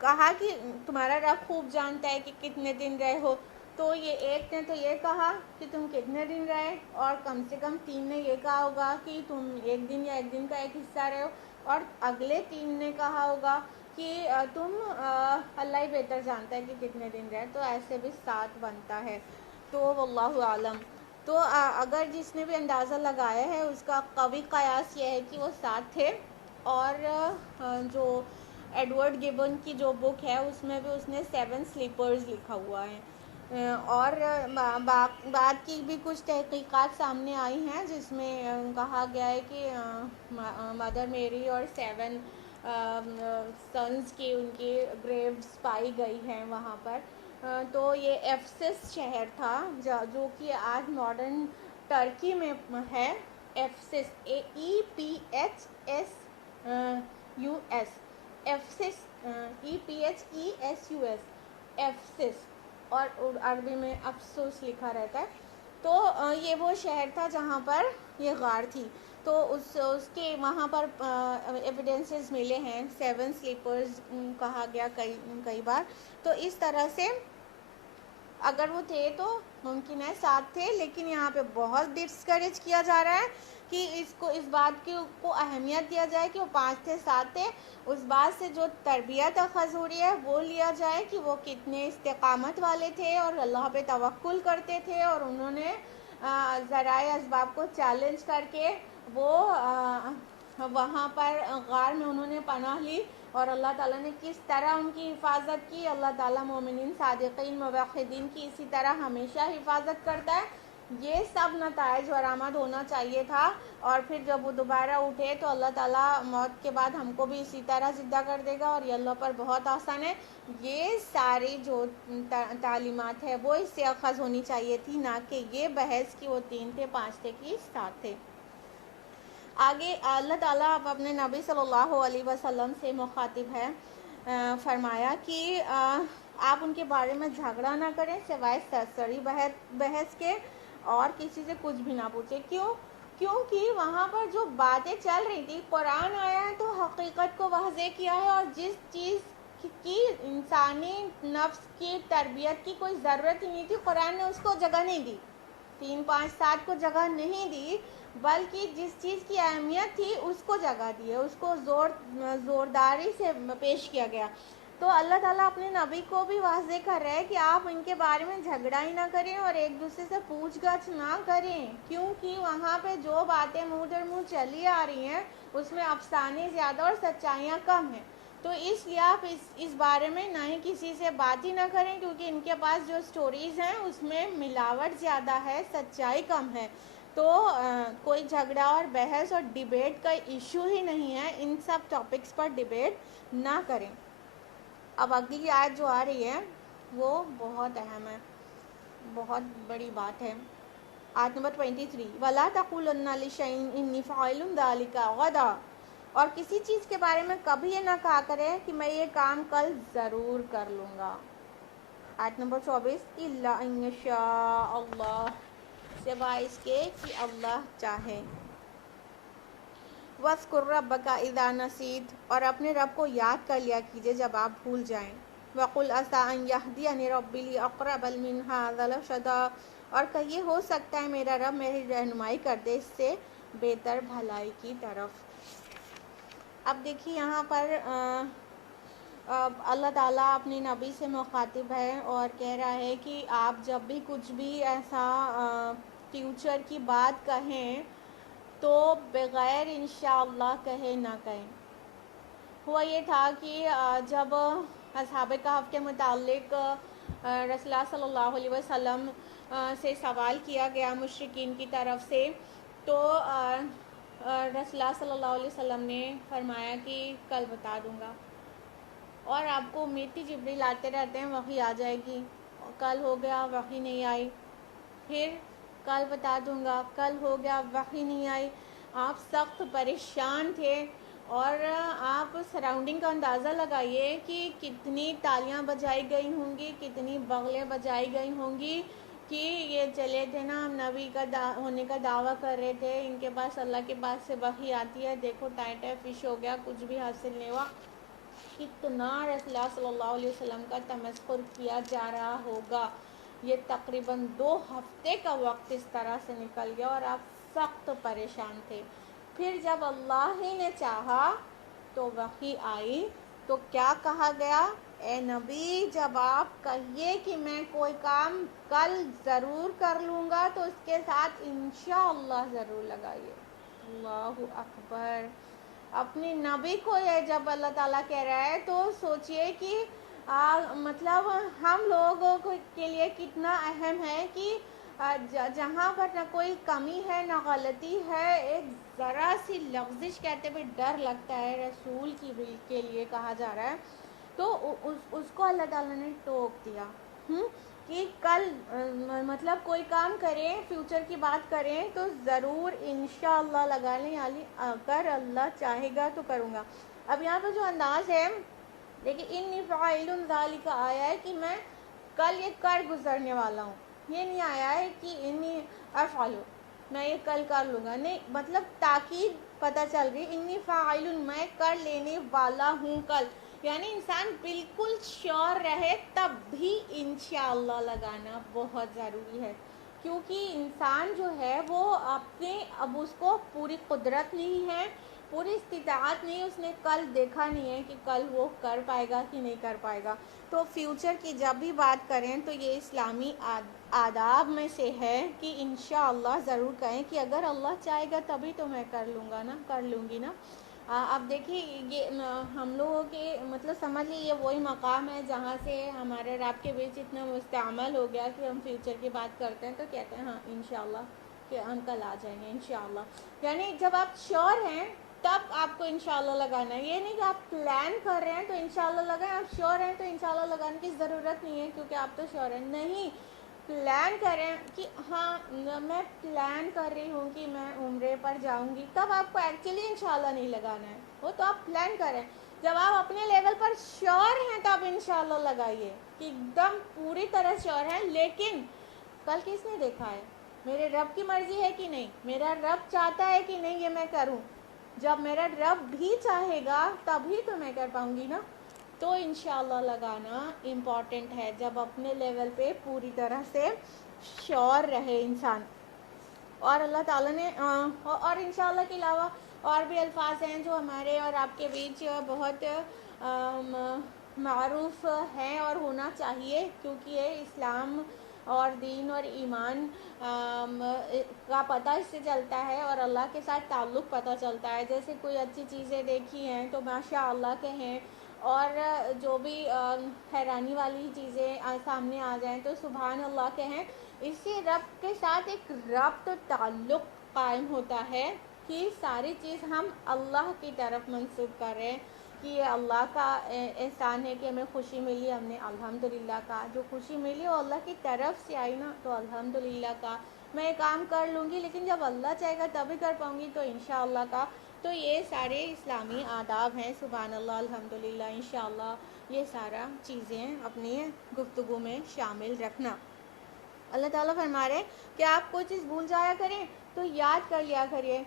کہا کہ تمہارا رب خوب جانتا ہے کہ کتنے دن رہے ہو. تو یہ ایک نے تو یہ کہا کہ تم کتنے دن رہے، اور کم سے کم 3 نے یہ کہا ہوگا کہ تم ایک دن یا ایک دن کا ایک حصہ رہے ہو، اور اگلے 3 نے کہا ہوگا کہ تم اللہ ہی بہتر جانتا ہے کہ کتنے دن رہے. تو ایسے بھی 7 بنتا ہے. تو واللہ عالم. تو اگر جس نے بھی اندازہ لگایا ہے اس کا قوی قیاس یہ ہے کہ وہ 7 تھے. اور جو ایڈورڈ گبن کی جو بک ہے اس میں بھی اس نے 7 سلیپرز لکھا ہوا ہے. اور بعد کی بھی کچھ تحقیقات سامنے آئی ہیں جس میں کہا گیا ہے کہ مدر میری اور 7 سنز کی ان کی گریوز پائی گئی ہیں وہاں پر. تو یہ ایفسس شہر تھا جو کہ آج ماڈرن ٹرکی میں ہے. Ephesus EPHSUS Ephesus EPHESUS Ephesus, اور عربی میں افسوس لکھا رہتا ہے. تو یہ وہ شہر تھا جہاں پر یہ غار تھی. تو اس کے وہاں پر ایویڈنسز ملے ہیں. 7 سلیپرز کہا گیا کئی بار. تو اس طرح سے اگر وہ تھے تو ممکن ہے 7 تھے، لیکن یہاں پہ بہت ڈسکریج کیا جا رہا ہے کہ اس بات کو اہمیت دیا جائے کہ وہ 5 تھے 7 تھے. اس بات سے جو تربیت اخذ ہو رہی ہے وہ لیا جائے کہ وہ کتنے استقامت والے تھے اور اللہ پہ توکل کرتے تھے، اور انہوں نے ذرائع اسباب کو چیلنج کر کے وہ وہاں پر غار میں انہوں نے پناہ لی، اور اللہ تعالیٰ نے کس طرح ان کی حفاظت کی. اللہ تعالیٰ مومنین صادقین موحدین کی اسی طرح ہمیشہ حفاظت کرتا ہے. یہ سب نتائج برآمد ہونا چاہیے تھا. اور پھر جب وہ دوبارہ اٹھے تو اللہ تعالیٰ موت کے بعد ہم کو بھی اسی طرح زندہ کر دے گا، اور یہ اللہ پر بہت آسان ہے. یہ ساری جو تعلیمات ہے وہ اس سے اخذ ہونی چاہیے تھی، نہ کہ یہ بحث کہ وہ 3 تھے 5 تھے کہ 7 تھے. آگے اللہ تعالیٰ اب اپنے نبی صلی اللہ علیہ وسلم سے مخاطب ہے. فرمایا کہ آپ ان کے بارے میں جھگڑا نہ کریں سوائے سرسری بحث کے، اور کسی سے کچھ بھی نہ پوچھیں. کیونکہ وہاں پر جو باتیں چل رہی تھی، قرآن آیا ہے تو حقیقت کو واضح کیا ہے، اور جس چیز کی انسانی نفس کی تربیت کی کوئی ضرورت ہی نہیں تھی قرآن نے اس کو جگہ نہیں دی. 3 5 7 کو جگہ نہیں دی، بلکہ جس چیز کی اہمیت تھی اس کو جگہ دی ہے، اس کو زورداری سے پیش کیا گیا. تو اللہ تعالیٰ اپنے نبی کو بھی واضح کر رہے ہیں کہ آپ ان کے بارے میں جھگڑا ہی نہ کریں اور ایک دوسرے سے پوچھ گچھ نہ کریں، کیونکہ وہاں پہ جو باتیں منہ در منہ چلی آ رہی ہیں اس میں افسانے زیادہ اور سچائیاں کم ہیں. تو اس لیے آپ اس بارے میں نہ ہی کسی سے بات ہی نہ کریں، کیونکہ ان کے پاس جو سٹوریز ہیں اس میں ملاوٹ زیادہ ہے، سچائی کم ہے. تو کوئی جھگڑا اور بحث اور ڈیبیٹ کا ایشو ہی نہیں ہے. ان سب ٹاپکس پر ڈیبیٹ نہ کریں. اب اگلی آیت جو آ رہی ہے وہ بہت اہم ہے، بہت بڑی بات ہے. آیت نمبر 23 وَلَا تَقُولَنَّ لِشَيْءٍ إِنِّي فَاعِلٌ ذَلِكَ غَدًا، اور کسی چیز کے بارے میں کبھی یہ نہ کہا کرے کہ میں یہ کام کل ضرور کر لوں گا. آیت نمبر 24 إِلَّا أَن يَشَاءَ اللَّهُ، سوائے اس کے کہ اللہ چاہے. وَاذْكُر رَّبَّكَ إِذَا نَسِيتَ، اور اپنے رب کو یاد کر لیا کیجئے جب آپ بھول جائیں. وَقُلْ عَسَىٰ أَن يَهْدِيَنِ رَبِّي لِأَقْرَبَ مِنْ هَٰذَا رَشَدًا، اور کہیے ہو سکتا ہے میرا رب میری رہنمائی کر دے اس سے بہتر بھلائی کی طرف. اب دیکھیے یہاں پر اللہ تعالیٰ اپنے نبی سے مخاطب ہے اور کہہ رہا ہے کہ آپ جب بھی کچھ بھی ایسا فیوچر کی بات کہیں تو بغیر انشاءاللہ کہے نہ کہیں. ہوا یہ تھا کہ جب اصحاب کہف کے متعلق رسول اللہ صلی اللہ علیہ وسلم سے سوال کیا گیا مشرکین کی طرف سے، تو رسول اللہ صلی اللہ علیہ وسلم نے فرمایا کہ کل بتا دوں گا. اور آپ کو امید تھی جبریل آتے رہتے ہیں، وحی آ جائے گی. کل ہو گیا وحی نہیں آئی. پھر کل بتا دوں گا، کل ہو گیا وحی نہیں آئی. آپ سخت پریشان تھے، اور آپ سراؤنڈنگ کا اندازہ لگائیے کہ کتنی تالیاں بجائی گئی ہوں گی، کتنی بغلیں بجائی گئی ہوں گی کہ یہ چلے تھے نا، ہم نبی کا ہونے کا دعویٰ کر رہے تھے، ان کے پاس اللہ کے پاس سے وحی آتی ہے، دیکھو ٹائٹ فش ہو گیا، کچھ بھی حاصل نہیں ہوا. کتنا رسول اللہ صلی اللہ علیہ وسلم کا تمسخر کیا جا رہا ہوگا. یہ تقریباً 2 ہفتے کا وقت اس طرح سے نکل گیا اور آپ سخت پریشان تھے. پھر جب اللہ ہی نے چاہا تو وحی آئی. تو کیا کہا گیا؟ اے نبی، جب آپ کہیے کہ میں کوئی کام کل ضرور کر لوں گا تو اس کے ساتھ انشاءاللہ ضرور لگائیے. اللہ اکبر. اپنی نبی کو یہ جب اللہ تعالیٰ کہہ رہا ہے تو سوچئے کہ مطلب ہم لوگوں کے لیے کتنا اہم ہے کہ جہاں پر نہ کوئی کمی ہے نہ غلطی ہے، ایک ذرا سی لغزش کہتے ہوئے ڈر لگتا ہے، رسول کے لیے کہا جا رہا ہے. تو اس کو اللہ تعالیٰ نے ٹوک دیا کہ کل مطلب کوئی کام کریں، فیوچر کی بات کریں تو ضرور انشاءاللہ لگا لیں، یعنی اگر اللہ چاہے گا تو کروں گا. اب یہاں پہ جو انداز ہے دیکھیں، انی فاعل ذالک آیا ہے کہ میں کل یہ کر گزرنے والا ہوں. یہ نہیں آیا ہے کہ انی افعل، میں یہ کل کر لوں گا. نہیں، مطلب تاکید پتہ چل رہی، انی فاعل، میں کر لینے والا ہوں کل. یعنی انسان بالکل شیور رہے تب بھی انشاءاللہ لگانا بہت ضروری ہے. کیونکہ انسان جو ہے وہ اب اس کو پوری قدرت نہیں ہے، پوری استطاعت نہیں، اس نے کل دیکھا نہیں ہے کہ کل وہ کر پائے گا کہ نہیں کر پائے گا. تو فیوچر کی جب بھی بات کریں تو یہ اسلامی آداب میں سے ہے کہ انشاءاللہ ضرور کہیں کہ اگر اللہ چاہے گا تبھی تو میں کر لوں گا نا، کر لوں گی نا. اب دیکھیے یہ ہم لوگوں کے مطلب سمجھ لیجیے یہ وہی مقام ہے جہاں سے ہمارے رب کے بیچ اتنا مستعمل ہو گیا کہ ہم فیوچر کی بات کرتے ہیں تو کہتے ہیں ہاں انشاءاللہ کہ ہم کل آ جائیں گے انشاءاللہ. یعنی جب آپ شیور ہیں تب آپ کو انشاءاللہ لگانا ہے. یہ نہیں کہ آپ پلان کر رہے ہیں تو انشاءاللہ لگائیں، آپ شیور ہیں تو انشاءاللہ لگانے کی ضرورت نہیں ہے کیونکہ آپ تو شیور ہیں. نہیں، پلان کریں کہ ہاں میں پلان کر رہی ہوں کہ میں عمرے پر جاؤں گی، تب آپ کو ایکچولی انشاءاللہ نہیں لگانا ہے. وہ تو آپ پلان کریں. جب آپ اپنے لیول پر شیور ہیں تب انشاءاللہ لگائیے کہ ایک دم پوری طرح شیور ہیں. لیکن کل کس نے دیکھا ہے؟ میرے رب کی مرضی ہے کہ نہیں، میرا رب چاہتا ہے کہ نہیں یہ میں کروں. جب میرا رب بھی چاہے گا تبھی تو میں کر پاؤں گی نا. تو انشاءاللہ لگانا امپورٹنٹ ہے جب اپنے لیول پہ پوری طرح سے شیور رہے انسان. اور اللہ تعالیٰ نے اور انشاءاللہ کے علاوہ اور بھی الفاظ ہیں جو ہمارے اور آپ کے بیچ بہت معروف ہیں اور ہونا چاہیے کیونکہ یہ اسلام اور دین اور ایمان کا پتہ اس سے چلتا ہے اور اللہ کے ساتھ تعلق پتہ چلتا ہے. جیسے کوئی اچھی چیزیں دیکھی ہیں تو ماشاء اللہ کہیں، اور جو بھی حیرانی والی چیزیں سامنے آ جائیں تو سبحان اللہ کہیں. اس سے رب کے ساتھ ایک ربط و تعلق قائم ہوتا ہے کہ ساری چیز ہم اللہ کی طرف منسوب کر رہے ہیں کہ یہ اللہ کا احسان ہے کہ ہمیں خوشی ملی، ہم نے الحمدللہ کہا. جو خوشی ملی وہ اللہ کی طرف سے آئی نا تو الحمدللہ کہا. میں یہ کام کر لوں گی لیکن جب اللہ چاہے گا تبھی کر پاؤں گی تو انشاءاللہ کا. تو یہ سارے اسلامی آداب ہیں. سبحان اللہ، الحمدللہ، انشاءاللہ، یہ سارا چیزیں اپنی گفتگو میں شامل رکھنا. اللہ تعالیٰ فرما رہے کہ آپ کوئی چیز بھول جایا کریں تو یاد کر لیا کریے.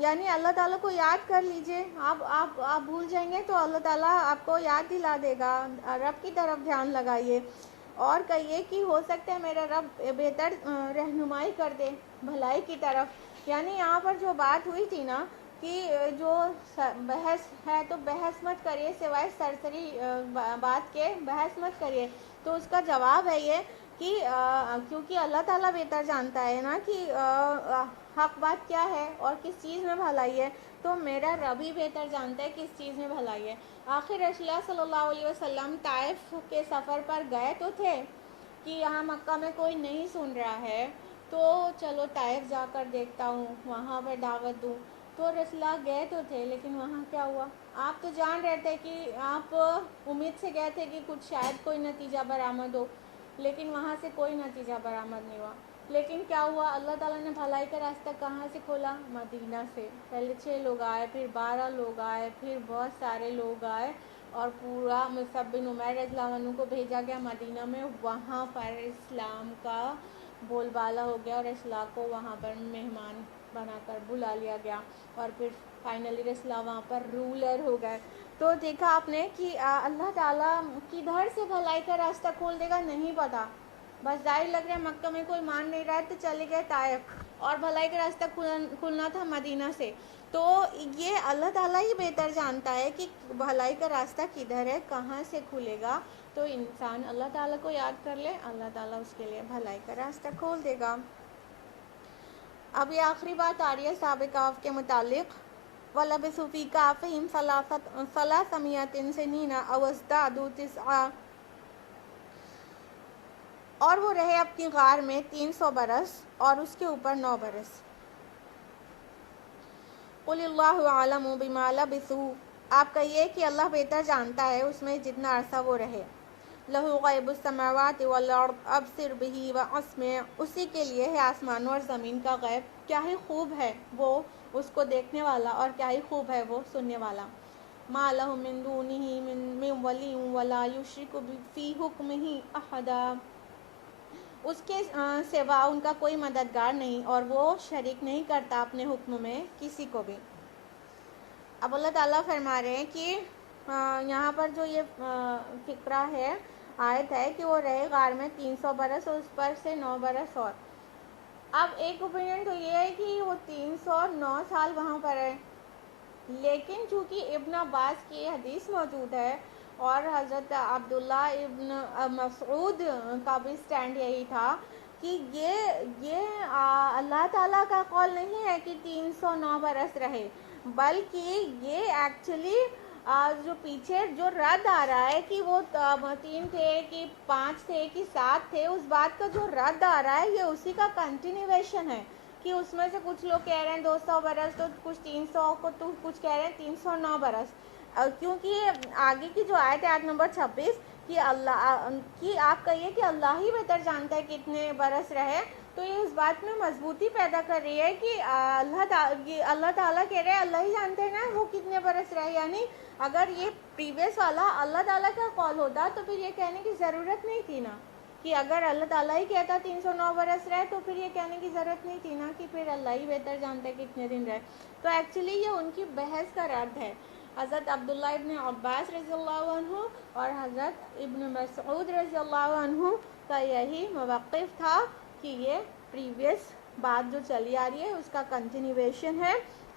یعنی اللہ تعالیٰ کو یاد کر لیجئے. آپ بھول جائیں گے تو اللہ تعالیٰ آپ کو یاد دلا دے گا. رب کی طرف دھیان لگائیے اور کہیے کہ ہو سکتا ہے میرا رب بہتر رہنمائی کر دے بھلائی کی طرف. یعنی یہاں پر جو بات ہوئی تھی نا کہ جو بحث ہے تو بحث مت کریے، سوائے سرسری بات کے بحث مت کریے. تو اس کا جواب ہے یہ کہ کیونکہ اللہ تعالیٰ بہتر جانتا ہے نا کہ حق بات کیا ہے اور کس چیز میں بھلائی ہے. تو میرا رب ہی بہتر جانتا ہے کس چیز میں بھلائی ہے. آخر رسول اللہ صلی اللہ علیہ وسلم طائف کے سفر پر گئے تو تھے کہ یہاں مکہ میں کوئی نہیں سن رہا ہے تو چلو طائف جا کر دیکھتا ہوں، وہاں پر دعوت دوں. تو رسول اللہ گئے تو تھے لیکن وہاں کیا ہوا؟ آپ تو جان رہے تھے کہ آپ امید سے گئے تھے کہ کچھ شاید کوئی نتیجہ برآمد ہو، لیکن وہاں سے کوئی نتیجہ برآمد نہیں ہوا. لیکن کیا ہوا؟ اللہ تعالیٰ نے بھلائی کا راستہ کہاں سے کھولا؟ مدینہ سے. پہلے 6 لوگ آئے، پھر 12 لوگ آئے، پھر بہت سارے لوگ آئے اور پورا مصعب بن عمیر رضی اللہ عنہ کو بھیجا گیا مدینہ میں. وہاں پر اسلام کا بول بالا ہو گیا اور رسول کو وہاں پر مہمان بنا کر بلا لیا گیا، اور پھر فائنلی رسول وہاں پر رولر ہو گئے. تو دیکھا آپ نے کہ اللہ تعالیٰ کدھر سے بھلائی کا راستہ کھول دے گا نہیں پتا. بس ظاہر لگ رہا ہے مکہ میں کوئی مان نہیں رہا ہے تو چلے گئے طائف، اور بھلائی کا راستہ کھلنا تھا مدینہ سے. تو یہ اللہ تعالیٰ ہی بہتر جانتا ہے کہ بھلائی کا راستہ کدھر ہے، کہاں سے کھلے گا. تو انسان اللہ تعالیٰ کو یاد کر لے، اللہ تعالیٰ اس کے لیے بھلائی کا راستہ کھول دے گا. اب یہ آخری بات آ رہی ہے اصحاب کہف کے متعلق. وَلَبِثُوا فِي كَهْفِهِمْ ثَلَاثَمِائَةٍ سِنِينَ أَوْ ازْدَادُوا تِسْعًا، اور وہ رہے اپنی غار میں 300 برس اور اس کے اوپر 9 برس. قُلِ اللَّهُ أَعْلَمُ بِمَا لَبِثُوا، آپ کہیے کہ اللہ بہتر جانتا ہے اس میں جتنا عرصہ وہ رہے. لَهُ غَيْبُ السَّمَاوَاتِ وَالْأَرْضِ أَبْصِرْ بِهِ وَأَسْمِعْ، اسی کے لیے ہے آسمانوں اور زمین کا غیب. کیا ہی خوب ہے وہ اس کو دیکھنے والا، اور کیا ہی خوب ہے وہ سننے والا. مَا لَهُم مِّن دُونِهِ مِّن وَلِيٍّ وَلَا يُشْرِكُ فِي حُكْمِهِ أَحَدًا، اس کے سوا ان کا کوئی مددگار نہیں، اور وہ شریک نہیں کرتا اپنے حکم میں کسی کو بھی. اب اللہ تعالیٰ فرما رہے ہیں کہ یہاں پر جو یہ فقرہ ہے، آیت ہے کہ وہ رہے غار میں 300 برس اور اس پر سے 9 برس اور. اب ایک اوپینین تو یہ ہے کہ وہ 309 سال وہاں پر ہے، لیکن چونکہ ابن عباس کی حدیث موجود ہے اور حضرت عبداللہ ابن مسعود کا بھی سٹینڈ یہی تھا کہ یہ اللہ تعالیٰ کا قول نہیں ہے کہ 309 برس رہے، بلکہ یہ ایکچولی جو پیچھے جو رد آ رہا ہے کہ وہ 3 تھے کہ 5 تھے کہ 7 تھے، اس بات کا جو رد آ رہا ہے یہ اسی کا کنٹینیویشن ہے. کہ اس میں سے کچھ لوگ کہہ رہے ہیں 200 برس، تو کچھ 300 کو، تو کچھ کہہ رہے ہیں 309 برس. کیونکہ آگے کی جو آیت ہے آیت نمبر 26 کہ اللہ کہ آپ کہیے کہ اللہ ہی بہتر جانتا ہے کتنے برس رہے، تو یہ اس بات میں مضبوطی پیدا کر رہی ہے کہ اللہ تعالیٰ کہہ رہے ہیں اللہ ہی جانتے ہیں نا وہ کتنے برس رہے. یعنی اگر یہ پریویس والا اللہ تعالیٰ کا قول ہوتا تو پھر یہ کہنے کی ضرورت نہیں تھی نا، کہ اگر اللہ تعالیٰ ہی کہتا 309 برس رہے تو پھر یہ کہنے کی ضرورت نہیں تھی نا کہ پھر اللہ ہی بہتر جانتا ہے کتنے دن رہے. تو ایکچولی یہ ان کی بحث کا رد ہے. حضرت عبداللہ ابن عباس رضی اللہ عنہ اور حضرت ابن مسعود رضی اللہ عنہ کا یہی موقف تھا کہ یہ پریویس بات جو چلی آ رہی ہے اس کا کنٹینیویشن ہے،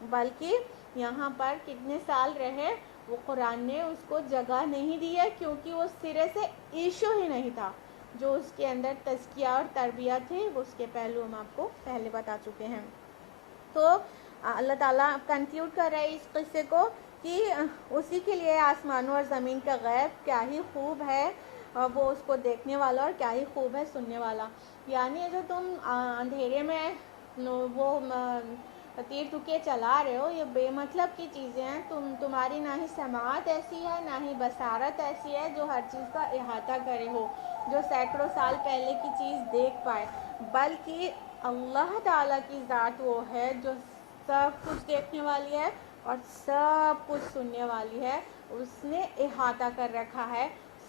بلکہ یہاں پر کتنے سال رہے وہ قرآن نے اس کو جگہ نہیں دی ہے، کیونکہ وہ سرے سے ایشو ہی نہیں تھا. جو اس کے اندر تزکیہ اور تربیت تھی وہ اس کے پہلو ہم آپ کو پہلے بتا چکے ہیں. تو اللہ تعالیٰ کنکلیوڈ کر رہے ہیں اس قصے کو کہ اسی کے لیے آسمانوں اور زمین کا غیب، کیا ہی خوب ہے وہ اس کو دیکھنے والا اور کیا ہی خوب ہے سننے والا. یعنی جو تم اندھیرے میں وہ تیر تکے چلا رہے ہو، یہ بے مطلب کی چیزیں ہیں. تمہاری نہ ہی سماعت ایسی ہے نہ ہی بصارت ایسی ہے جو ہر چیز کا احاطہ کرے ہو، جو سینکڑوں سال پہلے کی چیز دیکھ پائے، بلکہ اللہ تعالیٰ کی ذات وہ ہے جو سب کچھ دیکھنے والی ہے اور سب کچھ سننے والی ہے. اس نے احاطہ کر رکھا ہے.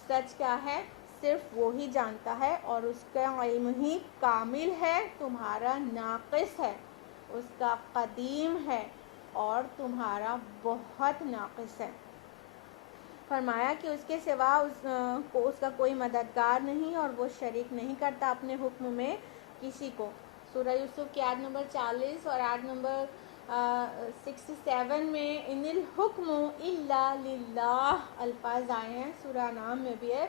سچ کیا ہے صرف وہی جانتا ہے، اور اس کا علم ہی کامل ہے، تمہارا ناقص ہے، اس کا قدیم ہے اور تمہارا بہت ناقص ہے. فرمایا کہ اس کے سوا اس کا کوئی مددگار نہیں اور وہ شریک نہیں کرتا اپنے حکم میں کسی کو. سورہ یوسف کی آیت نمبر 40 اور آیت نمبر 67 میں ان الحکم الا للہ الفاظ آئے ہیں. سورہ نام میں بھی ہے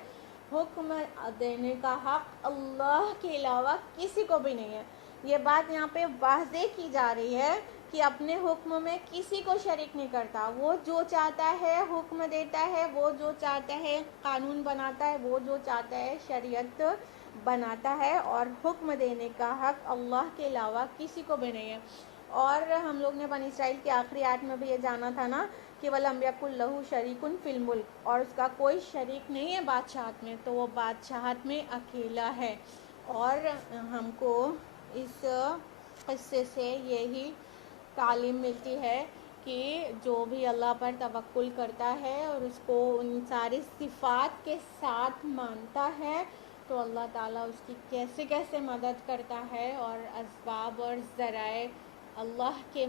حکم دینے کا حق اللہ کے علاوہ کسی کو بھی نہیں ہے. یہ بات یہاں پہ واضح کی جا رہی ہے کہ اپنے حکم میں کسی کو شریک نہیں کرتا. وہ جو چاہتا ہے حکم دیتا ہے، وہ جو چاہتا ہے قانون بناتا ہے، وہ جو چاہتا ہے شریعت بناتا ہے، اور حکم دینے کا حق اللہ کے علاوہ کسی کو بھی نہیں ہے. اور ہم لوگ نے بنی اسرائیل کی آخری آیت میں بھی یہ جانا تھا نا کہ وَلَمْ يَكُنْ لَهُ شَرِيكٌ فِي الْمُلْكِ، اور اس کا کوئی شریک نہیں ہے بادشاہت میں، تو وہ بادشاہت میں اکیلا ہے. اور ہم کو اس قصے سے یہی تعلیم ملتی ہے کہ جو بھی اللہ پر توکل کرتا ہے اور اس کو ان ساری صفات کے ساتھ مانتا ہے تو اللہ تعالیٰ اس کی کیسے کیسے مدد کرتا ہے، اور اسباب اور ذرائع اللہ کے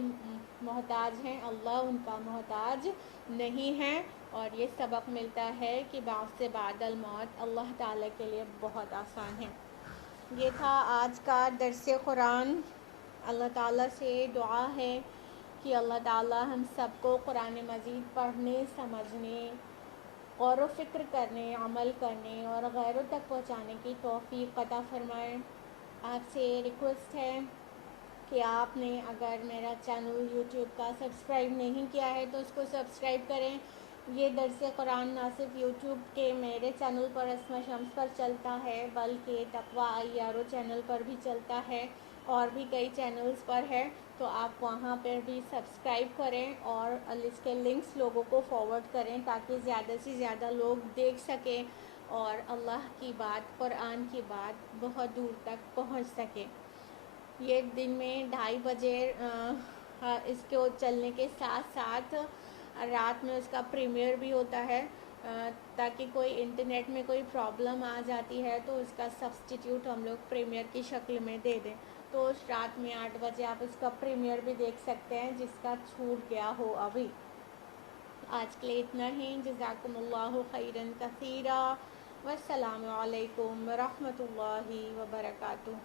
محتاج ہیں، اللہ ان کا محتاج نہیں ہے. اور یہ سبق ملتا ہے کہ بعث سے بعد الموت اللہ تعالیٰ کے لیے بہت آسان ہے. یہ تھا آج کا درس قرآن. اللہ تعالیٰ سے دعا ہے کہ اللہ تعالیٰ ہم سب کو قرآن مجید پڑھنے، سمجھنے، غور و فکر کرنے، عمل کرنے اور غیروں تک پہنچانے کی توفیق عطا فرمائے. آپ سے ریکویسٹ ہے کہ آپ نے اگر میرا چینل یوٹیوب کا سبسکرائب نہیں کیا ہے تو اس کو سبسکرائب کریں. یہ درس قرآن نہ صرف یوٹیوب کے میرے چینل پر اسماء شمس پر چلتا ہے بلکہ تقویٰ IRO چینل پر بھی چلتا ہے، اور بھی کئی چینلز پر ہے. تو آپ وہاں پر بھی سبسکرائب کریں اور اس کے لنکس لوگوں کو فارورڈ کریں تاکہ زیادہ سے زیادہ لوگ دیکھ سکیں اور اللہ کی بات، قرآن کی بات بہت دور تک پہنچ سکے. یہ دن میں 2:30 بجے اس کو چلنے کے ساتھ ساتھ رات میں اس کا پریمیئر بھی ہوتا ہے، تاکہ کوئی انٹرنیٹ میں کوئی پرابلم آ جاتی ہے تو اس کا سبسٹیٹیوٹ ہم لوگ پریمیئر کی شکل میں دے دیں. تو رات میں 8 بجے آپ اس کا پریمیئر بھی دیکھ سکتے ہیں جس کا چھوٹ گیا ہو ابھی. آج کے لیے اتنا ہی. جزاکم اللہ خیرا کثیرا. والسلام علیکم ورحمۃ اللہ وبرکاتہ.